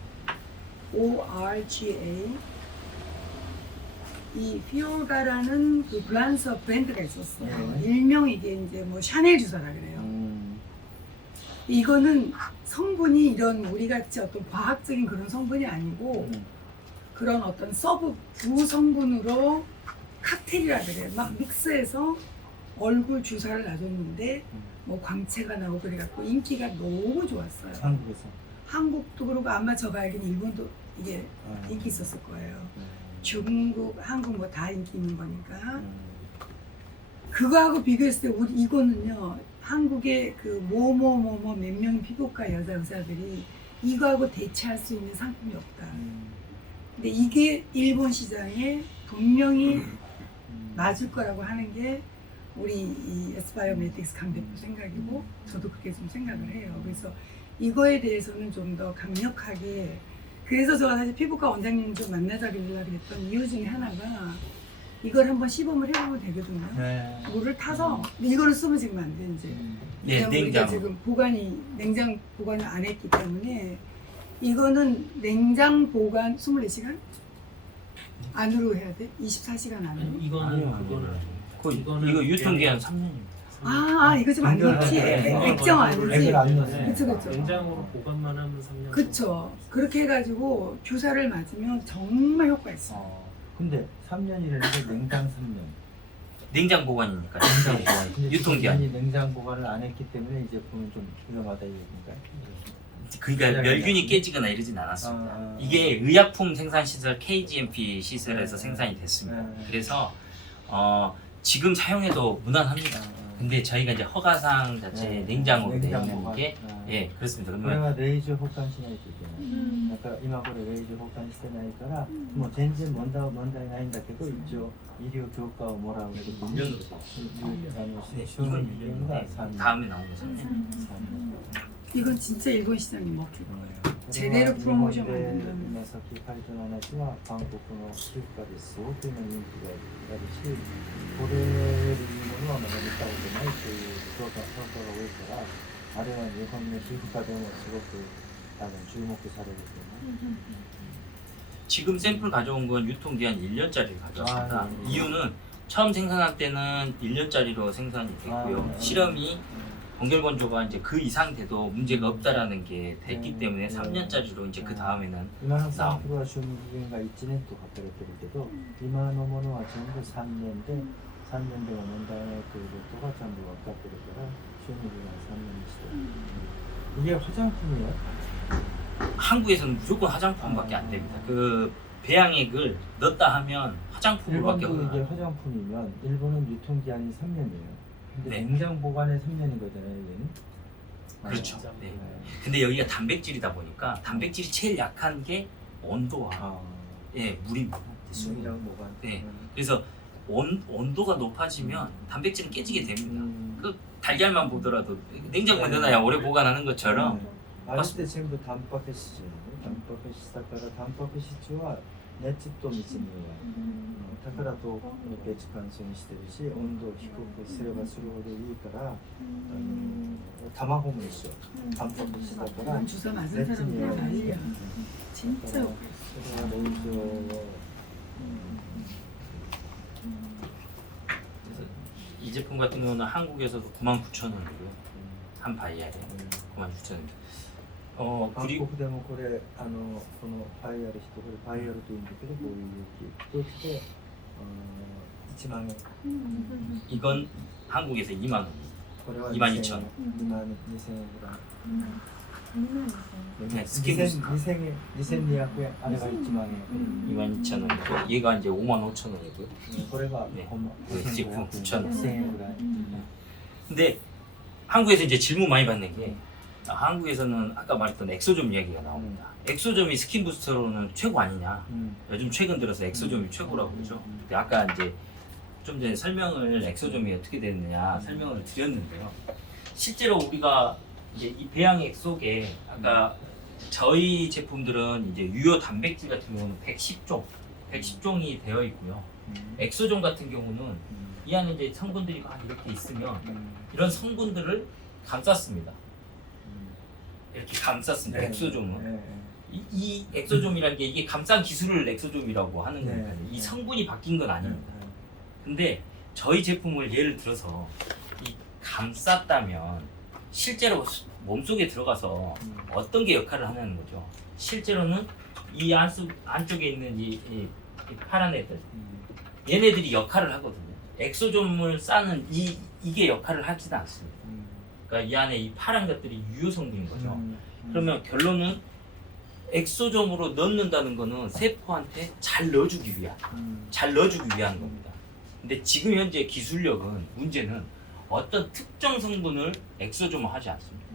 이 피오가라는 그 프랑스 브랜드가 있었어요. 일명 이게 이제 뭐 샤넬 주사라 그래요. 이거는 성분이 이런 우리 같이 어떤 과학적인 그런 성분이 아니고 그런 어떤 서브 부성분으로 칵테일이라 그래요. 막 믹스해서 얼굴 주사를 놔줬는데 뭐 광채가 나오고 그래갖고 인기가 너무 좋았어요. 한국에서. 한국도 그러고 아마 저가 알기는 일본도 이게 인기 있었을 거예요. 중국, 한국 뭐 다 인기 있는 거니까. 그거하고 비교했을 때 우리 이거는요. 한국의 그 몇 명 피부과 여자 의사들이 이거하고 대체할 수 있는 상품이 없다. 근데 이게 일본 시장에 분명히 맞을 거라고 하는 게 우리 이 에스바이오메틱스 강 대표 생각이고 저도 그렇게 좀 생각을 해요. 그래서 이거에 대해서는 좀 더 강력하게, 그래서 제가 사실 피부과 원장님 좀 만나자길래 그랬던 이유 중에 하나가 이걸 한번 시범을 해보면 되거든요. 네. 물을 타서 근데 이거를 쓰면 지금 안 돼 이제. 네, 왜냐면 우리가 냉장. 지금 냉장 보관을 안 했기 때문에 이거는 냉장 보관 24시간 안으로 해야 돼? 24시간 안으로? 이거는 그거는 이거 유통기한 3년입니다. 이거 좀 안 넣지? 액정 아니지? 액을 안 넣었어요. 그쵸. 냉장으로 보관만 하면 3년. 그쵸. 그렇게 해가지고 주사를 맞으면 정말 효과 있어. 근데 3년이라는 게 냉장 3년. 냉장 보관이니까. 냉장 보관. 근데 유통기한. 지금 냉장 보관을 안 했기 때문에 이 제품은 좀 위험하다 이 얘기인가요? 그러니까 멸균이 깨지거나 이러진 않았습니다. 이게 의약품 생산 시설 KGMP 시설에서 생산이 됐습니다. 그래서 지금 사용해도 무난합니다. 근데 저희가 이제 허가상 자체 냉장으로 되어 있는 게 그렇습니다. これは冷蔵保管しないといけない。だから今これ冷蔵保管してないからもう全然問題ないんだけど一応医療許可をもらうときに承認期限が3年。 다음에 나오는 거죠. 이건 진짜 일본 시장이 먹힐 거예요. 제대로 프로모션 만든다면. 今さっき書いた話は韓国の皮膚科で相当な人気があるし、これよりいいものはまだ見たことないという評価が多いから、あれは日本の皮膚科でもすごく多分注目されると思う。 지금 샘플 가져온 건 유통기한 1년짜리를 가져왔습니다. 아, 네. 이유는 처음 생산할 때는 1년짜리로 생산이 됐고요. 아, 네. 실험이 온결 건조가 이제 그 이상 돼도 문제가 없다라는 게 됐기 네. 때문에 네. 3년짜리로 이제 그 다음에는 今のサンプルは賞味期限が1年と書かれてるけど、今のものは全部3年で、3年では問題ないということがちゃんと分かってるから、賞味期限は3年にしてる。이게 화장품이에요? 한국에서는 무조건 화장품밖에 안 됩니다. 그 배양액을 넣었다 하면 화장품으로밖에 일본도 이게 없어요. 화장품이면 일본은 유통기한이 3년이에요. 근데 네. 냉장 보관에 3년인 거잖아요, 얘는. 그렇죠. 아, 네. 네. 근데 여기가 단백질이다 보니까 단백질이 제일 약한 게 온도와 아, 예, 물입니다. 수분. 냉장 보관. 네. 그래서 온도가 높아지면 단백질은 깨지게 됩니다. 그 달걀만 보더라도 냉장고에 네. 넣어놔야 오래 보관하는 것처럼 아닐 때 전부 단백질이에요. 단백질だから 단백질은熱と密にだからと別感染してるし、温度を低くすればするほどいいから卵も一緒。タンパク質だから 주사 맞은 사람들 난리야. 진짜.それは冷蔵を 그래서 이 제품 같은 경우는 한국에서도 99,000원이고요. 한 바이알에 99,000원입니다. 韓 그리고 国でもこれこのパイアル人これパイアルというんだけどこういう容器一つで1万円 이건 한국에서 2만 원. これは 22,000 円2万2000円ぐらい 네, 스킨 부스터 2200円2200円あれが1万円 22,000원이고 얘가 이제 55,000원이고요. これが 네. ほんま 네, 제품 9,000원. 1000円ぐらい 근데 한국에서 이제 질문 많이 받는 게 한국에서는 아까 말했던 엑소점 이야기가 나옵니다. 엑소점이 스킨 부스터로는 최고 아니냐. 요즘 최근 들어서 엑소점이 최고라고 그러죠. 근데 아까 이제 좀 전에 설명을 엑소점이 어떻게 됐느냐 설명을 드렸는데요. 실제로 우리가 이제 이 배양액 속에 아까 저희 제품들은 이제 유효 단백질 같은 경우는 110종이 되어 있고요. 엑소점 같은 경우는 이 안에 이제 성분들이 막 이렇게 있으면 이런 성분들을 감쌌습니다. 이렇게 감쌌습니다. 엑소점은. 이 엑소점이라는 게 이게 감싼 기술을 엑소점이라고 하는 네. 거니까요. 이 성분이 바뀐 건 아닙니다. 근데 저희 제품을 예를 들어서 이 감쌌다면 실제로 몸속에 들어가서 어떤 게 역할을 하냐는 거죠. 실제로는 이 안쪽에 있는 이 파란 애들 얘네들이 역할을 하거든요. 엑소점을 싸는 이게 역할을 하지는 않습니다. 그러니까 이 안에 이 파란 것들이 유효 성분인 거죠. 그러면 결론은 엑소점으로 넣는다는 거는 세포한테 잘 넣어주기 위한 겁니다. 근데 지금 현재 기술력은 문제는 어떤 특정 성분을 엑소점화 하지 않습니다.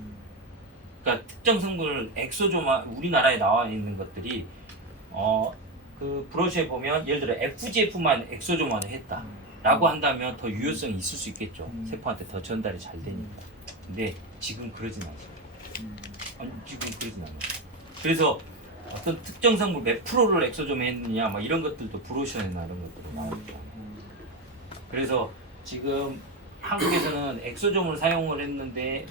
그러니까 특정 성분을 엑소점화 우리나라에 나와 있는 것들이 그 브로셔에 보면 예를 들어 FGF만 엑소점화를 했다라고 한다면 더 유효성이 있을 수 있겠죠. 세포한테 더 전달이 잘 되니까. 근데 지금 그러진 않습니다. 아니, 지금 그러진 않아요. 그래서 어떤 특정 성분 몇 프로를 엑소점에 했느냐 막 이런 것들도 브로셔나 이런 것들이 나오죠. 그래서 지금 한국에서는 엑소점을 사용을 했는데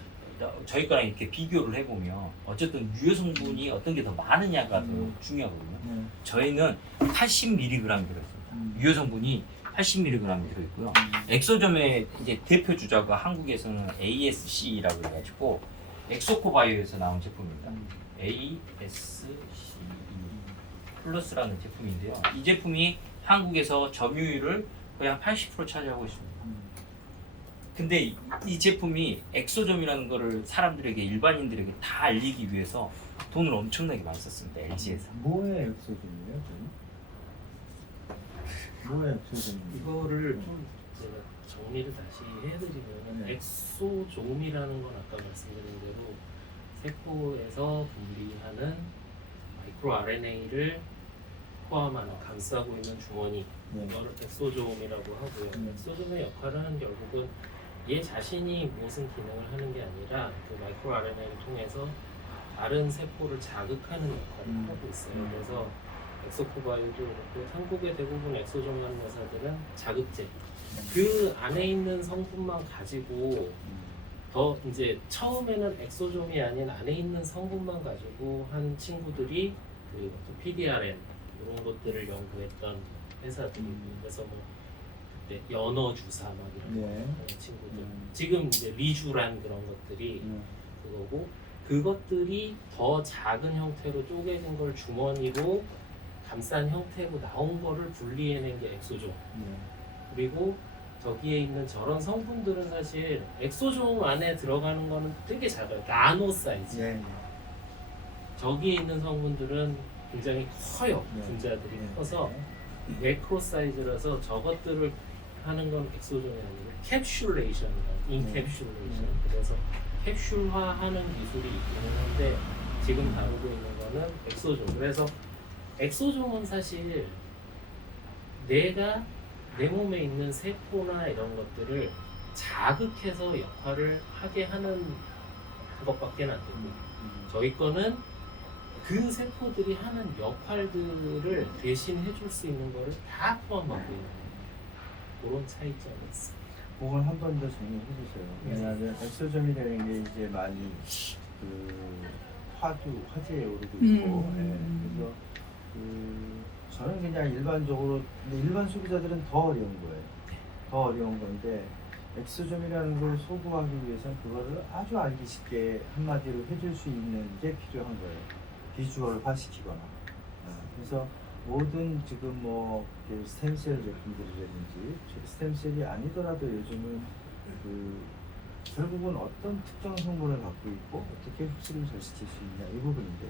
저희 거랑 이렇게 비교를 해보면 어쨌든 유효 성분이 어떤 게 더 많으냐가 더 중요하거든요. 저희는 80mg 들어있습니다. 유효 성분이 80mg 들어있고요. 엑소점의 이제 대표 주자가 한국에서는 ASC라고 해가지고 엑소코바이오에서 나온 제품입니다. ASC 플러스라는 제품인데요. 이 제품이 한국에서 점유율을 거의 한 80% 차지하고 있습니다. 근데 이 제품이 엑소점이라는 거를 사람들에게 일반인들에게 다 알리기 위해서 돈을 엄청나게 많이 썼습니다. LG에서. 뭐의 엑소점이에요? 뭐의 엑소점이에요? 이거를 좀 제가 정리를 다시 해드리면 네. 엑소좀이라는 건 아까 말씀드린 대로 세포에서 분비하는 마이크로 RNA를 포함하는 감싸고 있는 주머니 이걸 엑소좀이라고 하고요. 엑소좀의 역할은 결국은 얘 자신이 무슨 기능을 하는 게 아니라 그 마이크로 RNA를 통해서 다른 세포를 자극하는 역할을 하고 있어요. 그래서 엑소코바이오도 그렇고 한국의 대부분 엑소좀 하는 회사들은 자극제 그 안에 있는 성분만 가지고 더 이제 처음에는 엑소좀이 아닌 안에 있는 성분만 가지고 한 친구들이 그 PDRN 이런 것들을 연구했던 회사들이고 그래서 뭐 그때 연어 주사 막 이런 네. 친구들 지금 이제 미주란 그런 것들이 네. 그거고 그것들이 더 작은 형태로 쪼개진 걸 주머니로 감싼 형태로 나온 거를 분리해낸 게 엑소좀. 네. 그리고 저기에 있는 저런 성분들은 사실 엑소좀 안에 들어가는 거는 되게 작아요. 나노 사이즈. 네. 저기에 있는 성분들은 굉장히 커요. 네. 분자들이 네. 커서 매크로 사이즈라서 저것들을 하는 건 엑소좀이 아니고 캡슐레이션, 인캡슐레이션. 그래서 캡슐화하는 기술이 있기는 한데 지금 다루고 있는 거는 엑소좀. 그래서 엑소좀은 사실 내가 내 몸에 있는 세포나 이런 것들을 자극해서 역할을 하게 하는 것밖에 안 되고 저희 거는 그 세포들이 하는 역할들을 대신 해줄 수 있는 거를 다 포함하고 있는 그런 차이점이 있어요. 그건 한 번 더 정리해 주세요. 왜냐하면 엑소점이라는 게 이제 많이 그 화제에 오르고 있고, 그래서 저는 그냥 일반적으로 근데 일반 소비자들은 더 어려운 거예요. 더 어려운 건데 엑소점이라는 걸 소구하기 위해서는 그거를 아주 알기 쉽게 한마디로 해줄 수 있는 게 필요한 거예요. 비주얼화 시키거나. 그래서 모든 지금 뭐 스템셀 제품들이라든지 스템셀이 아니더라도 요즘은 그 결국은 어떤 특정 성분을 갖고 있고 어떻게 흡수를 잘 시킬 수 있냐 이 부분인데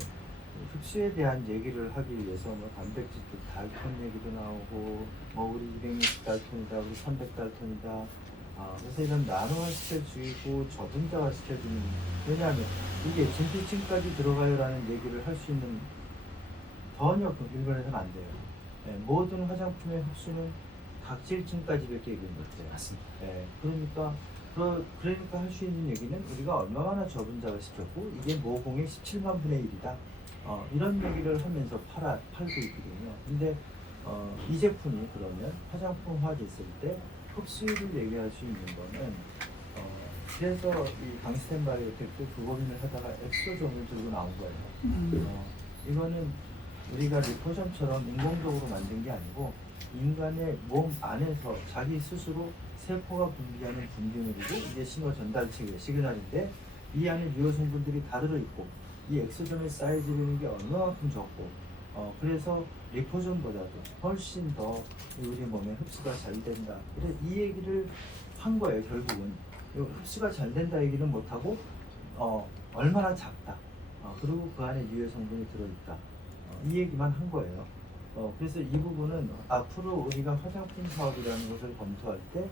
흡수에 대한 얘기를 하기 위해서 뭐 단백질도 달톤 얘기도 나오고 뭐 우리 260달톤이다 우리 300달톤이다 그래서 이런 나노화 시켜주고 저분자화 시켜주는 왜냐하면 이게 진피층까지 들어가요라는 얘기를 할 수 있는 전혀 일본에서는 안 돼요. 네, 모든 화장품의 흡수는 각질층까지밖에 얘기를 못해요. 맞습니다. 네, 그러니까 할 수 있는 얘기는 우리가 얼마나 저분자가 시켰고 이게 모공의 17만 분의 1이다. 이런 얘기를 하면서 팔고 있거든요. 근데 이 제품이 그러면 화장품화 됐을 때 흡수율을 얘기할 수 있는 거는 그래서 이 강스텐 바이오텍도 그 고민을 하다가 엑소점을 들고 나온 거예요. 이거는 우리가 리포점처럼 인공적으로 만든 게 아니고 인간의 몸 안에서 자기 스스로 세포가 분비하는 분비물이고 이게 신호 전달 체계 시그널인데 이 안에 유효 성분들이 다 들어있고 이 엑소점의 사이즈라는 게 얼마만큼 적고 그래서 리포점보다도 훨씬 더 우리 몸에 흡수가 잘 된다. 그래서 이 얘기를 한 거예요. 결국은 흡수가 잘 된다 얘기는 못하고 얼마나 작다. 그리고 그 안에 유효 성분이 들어있다. 이 얘기만 한 거예요. 그래서 이 부분은 앞으로 우리가 화장품 사업이라는 것을 검토할 때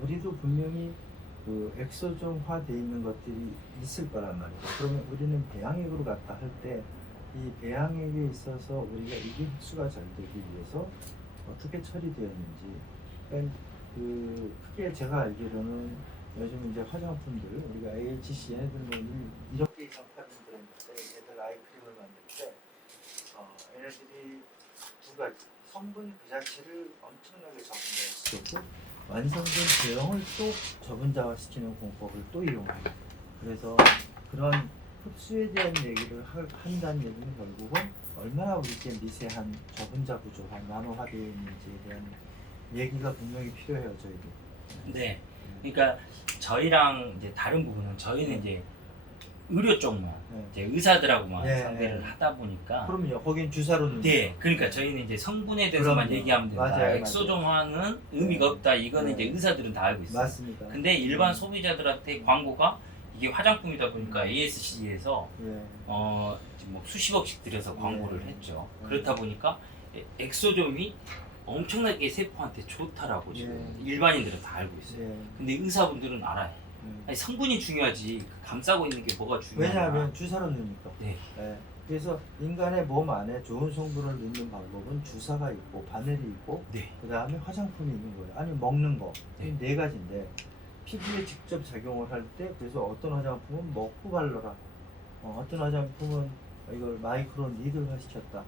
우리도 분명히 그 엑소점화 돼 있는 것들이 있을 거란 말이죠. 그러면 우리는 배양액으로 갖다 할 때 이 배양액에 있어서 우리가 이게 흡수가 잘 되기 위해서 어떻게 처리되었는지 그러니까 크게 제가 알기로는 요즘 이제 화장품들 우리가 AHC 얘네들 뭐 1억 개 이상 파는 브랜드인데 얘들 아이크림을 만들 때 얘네들이 두 가지 성분 그 자체를 엄청나게 저분자시켰고 완성된 제형을 또 저분자화 시키는 공법을 또 이용해요. 그래서 그런 흡수에 대한 얘기를 한다는 얘기는 결국은 얼마나 우리께 미세한 저분자 구조가 나노화되어 있는지에 대한 얘기가 분명히 필요해요. 저희도. 네. 그러니까 저희랑 이제 다른 부분은 저희는 이제 의료 쪽만 이제 의사들하고만 상대를 하다 보니까 그럼요. 거긴 주사로는 네. 그러니까 저희는 이제 성분에 대해서만 그럼요. 얘기하면 된다. 맞아요, 엑소점화는 의미가 없다. 이거는 이제 의사들은 다 알고 있어요. 맞습니다. 근데 일반 소비자들한테 광고가 이게 화장품이다 보니까 ASC에서 뭐 수십억씩 들여서 광고를 했죠. 그렇다 보니까 엑소점이 엄청나게 세포한테 좋다라고 지금 일반인들은 다 알고 있어요. 근데 의사분들은 알아요. 아니, 성분이 중요하지 감싸고 있는 게 뭐가 중요하냐. 왜냐하면 주사로 넣으니까. 네. 그래서 인간의 몸 안에 좋은 성분을 넣는 방법은 주사가 있고 바늘이 있고 네. 그 다음에 화장품이 있는 거예요. 아니 먹는 거. 네. 네 가지인데 피부에 직접 작용을 할 때 그래서 어떤 화장품은 먹고 발라라. 어떤 화장품은 이걸 마이크로 니들화 시켰다.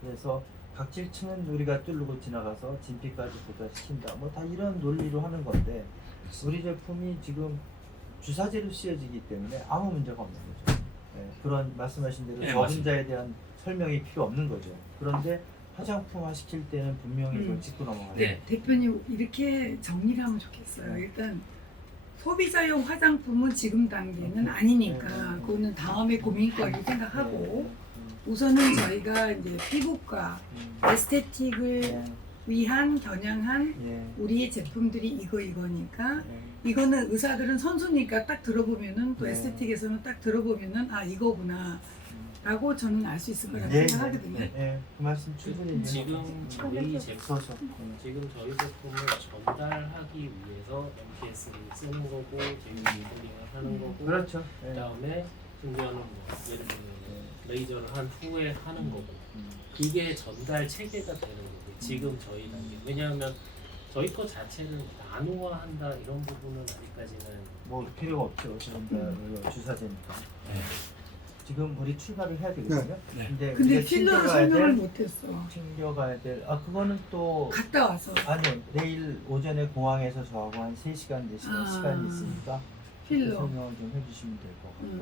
그래서 각질층은 우리가 뚫고 지나가서 진피까지 도달시킨다. 뭐 다 이런 논리로 하는 건데 우리 제품이 지금 주사제로 쓰여지기 때문에 아무 문제가 없는 거죠. 예, 그런 말씀하신 대로 네, 저분자에 대한 설명이 필요 없는 거죠. 그런데 화장품화 시킬 때는 분명히 그걸 짚고 넘어가야 돼요. 네. 대표님 이렇게 정리를 하면 좋겠어요. 일단 소비자용 화장품은 지금 단계는 아니니까 그거는 다음에 고민일 거라고 생각하고 우선은 저희가 이제 피부과 에스테틱을 위한 겨냥한 예. 우리의 제품들이 이거니까 예. 이거는 의사들은 선수니까 딱 들어보면은 또 네. 에스테틱에서는 딱 들어보면은 아 이거구나 라고 저는 알 수 있을 거라고 네. 생각하거든요. 네. 예, 그 말씀 충분히 지금 우리 제품 써서 지금 저희 제품을 전달하기 위해서 MPS를 쓰는 거고 지금 리블링을 하는 거고 그렇죠. 예. 그다음에 심지어는 뭐 예를 들면 레이저를 한 후에 하는 거고 그게 전달 체계가 되는 거고 지금 저희 단계 왜냐하면 저희 거 자체를 나누어한다 이런 부분은 아직까지는 뭐 필요가 없죠. 지금 다 주사제니까. 네. 지금 우리 출발을 해야 되거든요. 네. 근데 근데 우리가 필러를 챙겨가야 설명을 될 못했어. 챙겨가야 될 그거는 또 갔다 와서 아니요. 내일 오전에 공항에서 저하고 한 3시간 4시간 아. 시간이 있으니까 필러. 설명을 좀 해주시면 될 것 같고